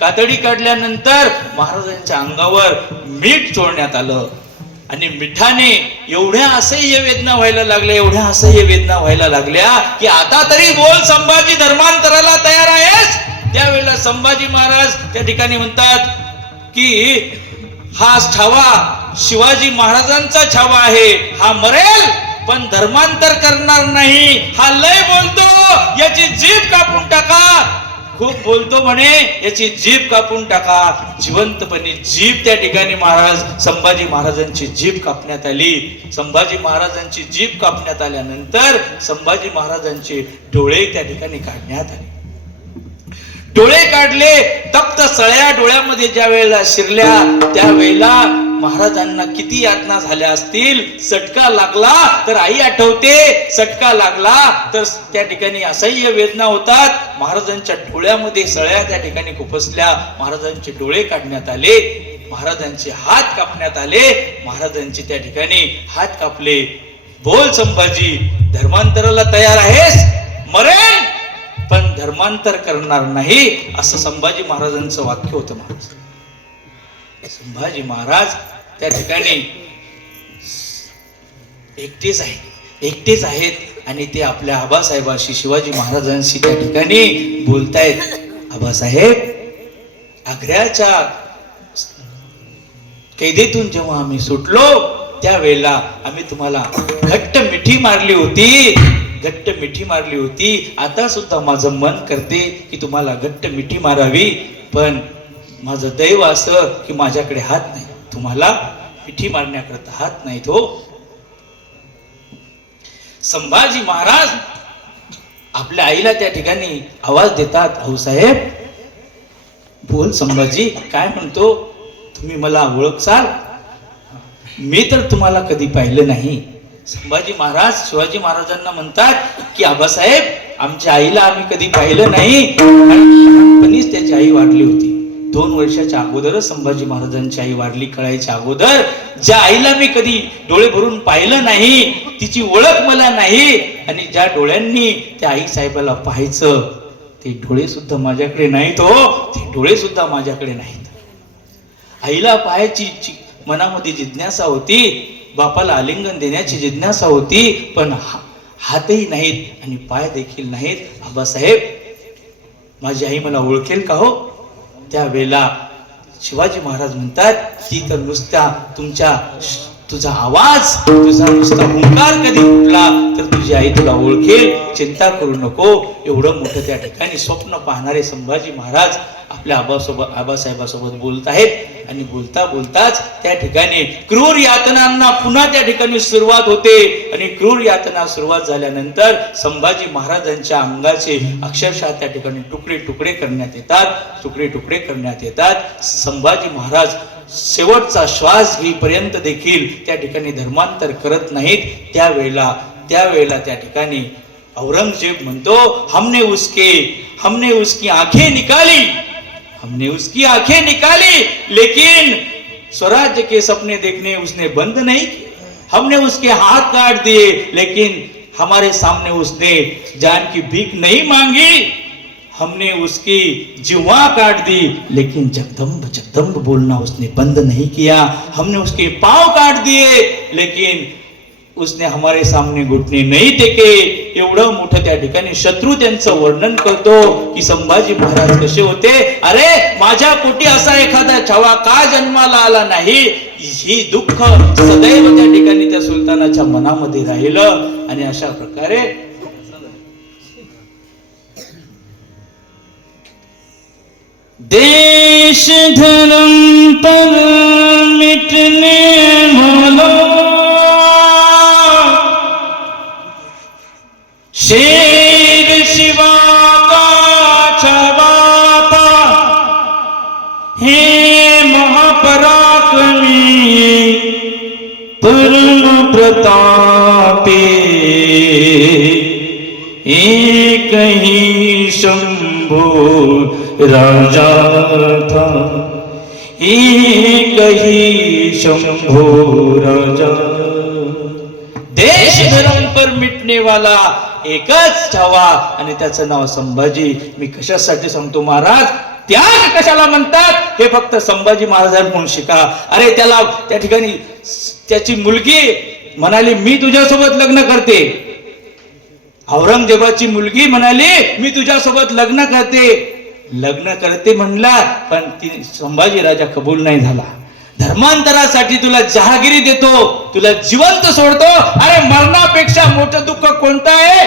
कातडी काढल्यानंतर महाराजांच्या अंगावर मीठ चोळण्यात आलं आणि मिठाने एवढ्या असह्य वेदना व्हायला लागल्या की आता तरी बोल संभाजी, धर्मांतराला तयार आहेस? त्यावेळेला संभाजी महाराज त्या ठिकाणी म्हणतात की हा छावा शिवाजी महाराजांचा छावा आहे, हा मरेल पण धर्मांतर करणार नाही. हा लय बोलतो, याची जीभ कापून टाका. खूप बोलतो म्हणे, याची जीभ कापून टाका. जिवंतपणे जीभ त्या ठिकाणी संभाजी महाराजांची जीभ कापण्यात आली. संभाजी महाराजांची जीभ कापण्यात आल्यानंतर संभाजी महाराजांचे डोळे त्या ठिकाणी काढण्यात आले. डोळे काढले, तप्त सळ्या डोळ्यामध्ये ज्या वेळेला शिरल्या त्यावेळेला महाराजांना किती यातना झाल्या असतील. सटका लागला तर आई आठवते, सटका लागला तर त्या ठिकाणी असह्य वेदना होतात. महाराजांच्या डोळ्यामध्ये सळ्या त्या ठिकाणी खुपसल्या. महाराजांचे डोळे काढण्यात आले, महाराजांचे हात कापण्यात आले. महाराजांचे त्या ठिकाणी हात कापले. बोल संभाजी, धर्मांतराला तयार आहेस? मरेल पण धर्मांतर करणार नाही, असं संभाजी महाराजांचं वाक्य होतं. महाराज संभाजी महाराज त्या ठिकाणी एकटेच आहेत आणि ते आपल्या आबासाहेबांशी, शिवाजी महाराजांशी त्या ठिकाणी बोलतायत. आबासाहेब, आग्र्याच्या कैदेतून जेव्हा आम्ही सुटलो त्यावेळेला आम्ही तुम्हाला घट्ट मिठी मारली होती. आता सुद्धा माझं मन करते की तुम्हाला घट्ट मिठी मारावी, पण माझं दैव असं की माझ्याकडे हात नाही, तुम्हाला मिठी मारण्याकरता हात नाही. तो संभाजी महाराज आपल्या आईला त्या ठिकाणी आवाज देतात. भाऊसाहेब, बोल संभाजी, काय म्हणतो? तुम्ही मला ओळखसाल? मी तर तुम्हाला कधी पाहिलं नाही. संभाजी महाराज शिवाजी महाराजांना म्हणतात की आबासाहेब, आमच्या आईला आम्ही कधी पाहिलं नाही. लहानपणीच त्याची आई वारली होती. 2 वर्षाच्या अगोदरच संभाजी महाराजांची आई वारली. कळायच्या अगोदर ज्या आईला मी कधी डोळे भरून पाहिलं नाही, तिची ओळख मला नाही, आणि ज्या डोळ्यांनी त्या आई साहेबाला पाहायचं ते डोळे सुद्धा माझ्याकडे नाहीत. ते डोळे सुद्धा माझ्याकडे नाहीत. आईला पाहायची मनामध्ये जिज्ञासा होती, बापाला आलिंगन देण्याची जिज्ञासा होती, पण हातही नाहीत आणि पाय देखील नाहीत. आबासाहेब, माझी आई मला ओळखेल का हो? त्यावेळेला शिवाजी महाराज म्हणतात की तर नुसता तुझा आवाज, तुझा नुसता हुंकार कधी उठला तर तुझी आई तुला ओळखेल, चिंता करू नको. एवढं मोठं त्या ठिकाणी स्वप्न पाहणारे संभाजी महाराज आपल्या आबासाहेबासोबत बोलत आहेत आणि बोलताच त्या ठिकाणी क्रूर यातनांना पुन्हा त्या ठिकाणी सुरुवात होते. आणि क्रूर यातना सुरुवात झाल्यानंतर संभाजी महाराजांच्या अंगाचे अक्षरशः त्या ठिकाणी तुकडे करण्यात येतात. संभाजी महाराज शेवटचा श्वास घेईपर्यंत देखील त्या ठिकाणी धर्मांतर करत नाहीत. त्यावेळेला त्या ठिकाणी औरंगजेब म्हणतो, हमने उसकी आंखें निकाली लेकिन स्वराज्य के सपने देखने उसने बंद नहीं किए. हमने उसके हाथ काट दिए लेकिन हमारे सामने उसने जान की भीख नहीं मांगी. हमने उसकी जिह्वा काट दी लेकिन जगदम्ब बोलना उसने बंद नहीं किया. हमने उसके पांव काट दिए लेकिन उसने हमारे सामने घुटणे नहीं टेके. एवढं मोठं त्या ठिकाणी शत्रू त्यांचं वर्णन करतो की संभाजी महाराज कसे होते. अरे, माझ्या पोटी असा एखादा छावा का जन्माला आला नाही, ही दुःख सदैव त्या ठिकाणी त्या सुलतानाच्या मनामध्ये राहिलं. आणि अशा प्रकारे देश धर्म पर मिटने म्हणो शेर शिवा का बाता हे महापराक्रमी परम प्रतापे एक ही शंभू राजा था एक ही शंभू राजा देश धर्म पर मिटने वाला एकच ठेवा आणि त्याचं नाव संभाजी. मी कशासाठी सांगतो महाराज, त्याग कशाला म्हणतात हे फक्त संभाजी महाराजांकडून शिका. अरे त्याला त्या ठिकाणी त्याची मुलगी म्हणाली मी तुझ्यासोबत लग्न करते. औरंगजेबाची मुलगी म्हणाली मी तुझ्यासोबत लग्न करते म्हणला, पण ती संभाजी राजा कबूल नाही झाला. धर्मांतरासाठी तुला जहागिरी देतो, तुला जिवंत सोडतो. अरे मरणापेक्षा मोठं दुःख कोणतं आहे?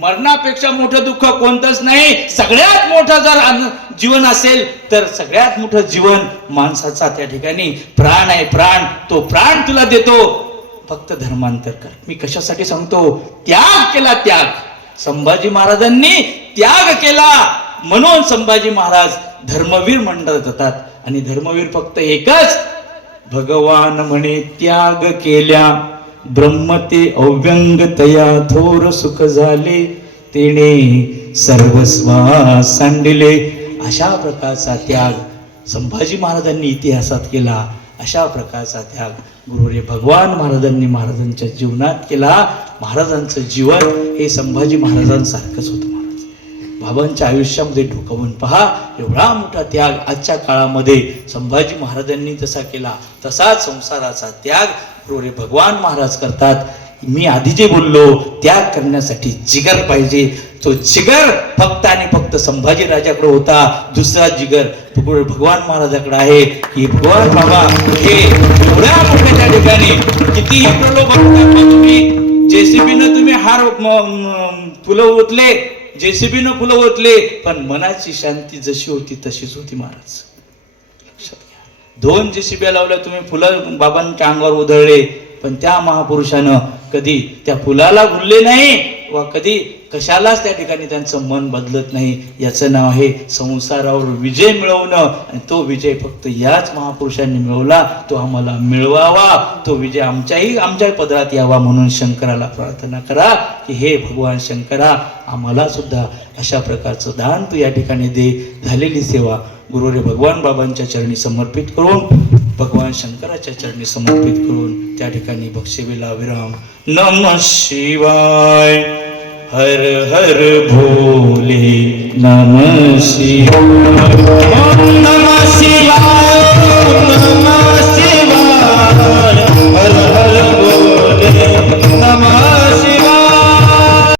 मरणापेक्षा मोठं दुःख कोणतंच नाही. सगळ्यात मोठं जर जीवन असेल तर सगळ्यात मोठं जीवन माणसाचा त्या ठिकाणी प्राण आहे. प्राण, तो प्राण तुला देतो, फक्त धर्मांतर कर. मी कशासाठी सांगतो, त्याग केला. त्याग संभाजी महाराजांनी त्याग केला म्हणून संभाजी महाराज धर्मवीर म्हणले जातात. आणि धर्मवीर फक्त एकच, भगवान म्हणे त्याग केल्या ब्रह्म ते अव्यंग तया थोर सुख झाले तेने सर्वस्वा सांडिले. अशा प्रकारचा त्याग संभाजी महाराजांनी इतिहासात केला. अशा प्रकारचा त्याग गुरुरे भगवान महाराजांनी महाराजांच्या जीवनात केला. महाराजांचं जीवन हे संभाजी महाराजांसारखंच होतं. बाबांच्या आयुष्यामध्ये डोकावून पहा, एवढा मोठा त्याग आजच्या काळामध्ये संभाजी महाराजांनी जसा केला तसाच संसाराचा त्याग गुरुरे भगवान महाराज करतात. मी आधी जे बोललो, त्याग करण्यासाठी जिगर पाहिजे. तो जिगर फक्त आणि फक्त संभाजी राजाकडे होता. दुसरा जिगर गुरुरे भगवान महाराजाकडे आहे. की भगवान बाबा हे एवढ्या मोठ्या त्या ठिकाणी कितीही प्रलोभन दाखवा तुम्ही, जेसीबीनं तुम्ही हार फुलं ओतले, जेसीबीनं फुलं ओतले, पण मनाची शांती जशी होती तशीच होती महाराज. लक्षात घ्या. 2 जेसीबी लावल्या तुम्ही, फुलं बाबांच्या अंगावर उधळले, पण त्या महापुरुषानं कधी त्या फुलाला भुलले नाही व कधी कशालाच त्या ठिकाणी त्यांचं मन बदलत नाही. याचं नाव आहे संसारावर विजय मिळवणं. आणि तो विजय फक्त याच महापुरुषांनी मिळवला. तो आम्हाला मिळवावा, तो विजय आमच्याही पदरात यावा. म्हणून शंकराला प्रार्थना करा की हे भगवान शंकरा, आम्हाला सुद्धा अशा प्रकारचं दान तू या ठिकाणी दे. झालेली सेवा गुरुरे भगवान बाबांच्या चरणी समर्पित करून, भगवान शंकराच्या चरणी समर्पित करून त्या ठिकाणी बक्षेवेला विराम. नमः शिवाय. हर हर भोले. नमः शिवाय. नमः शिवाय.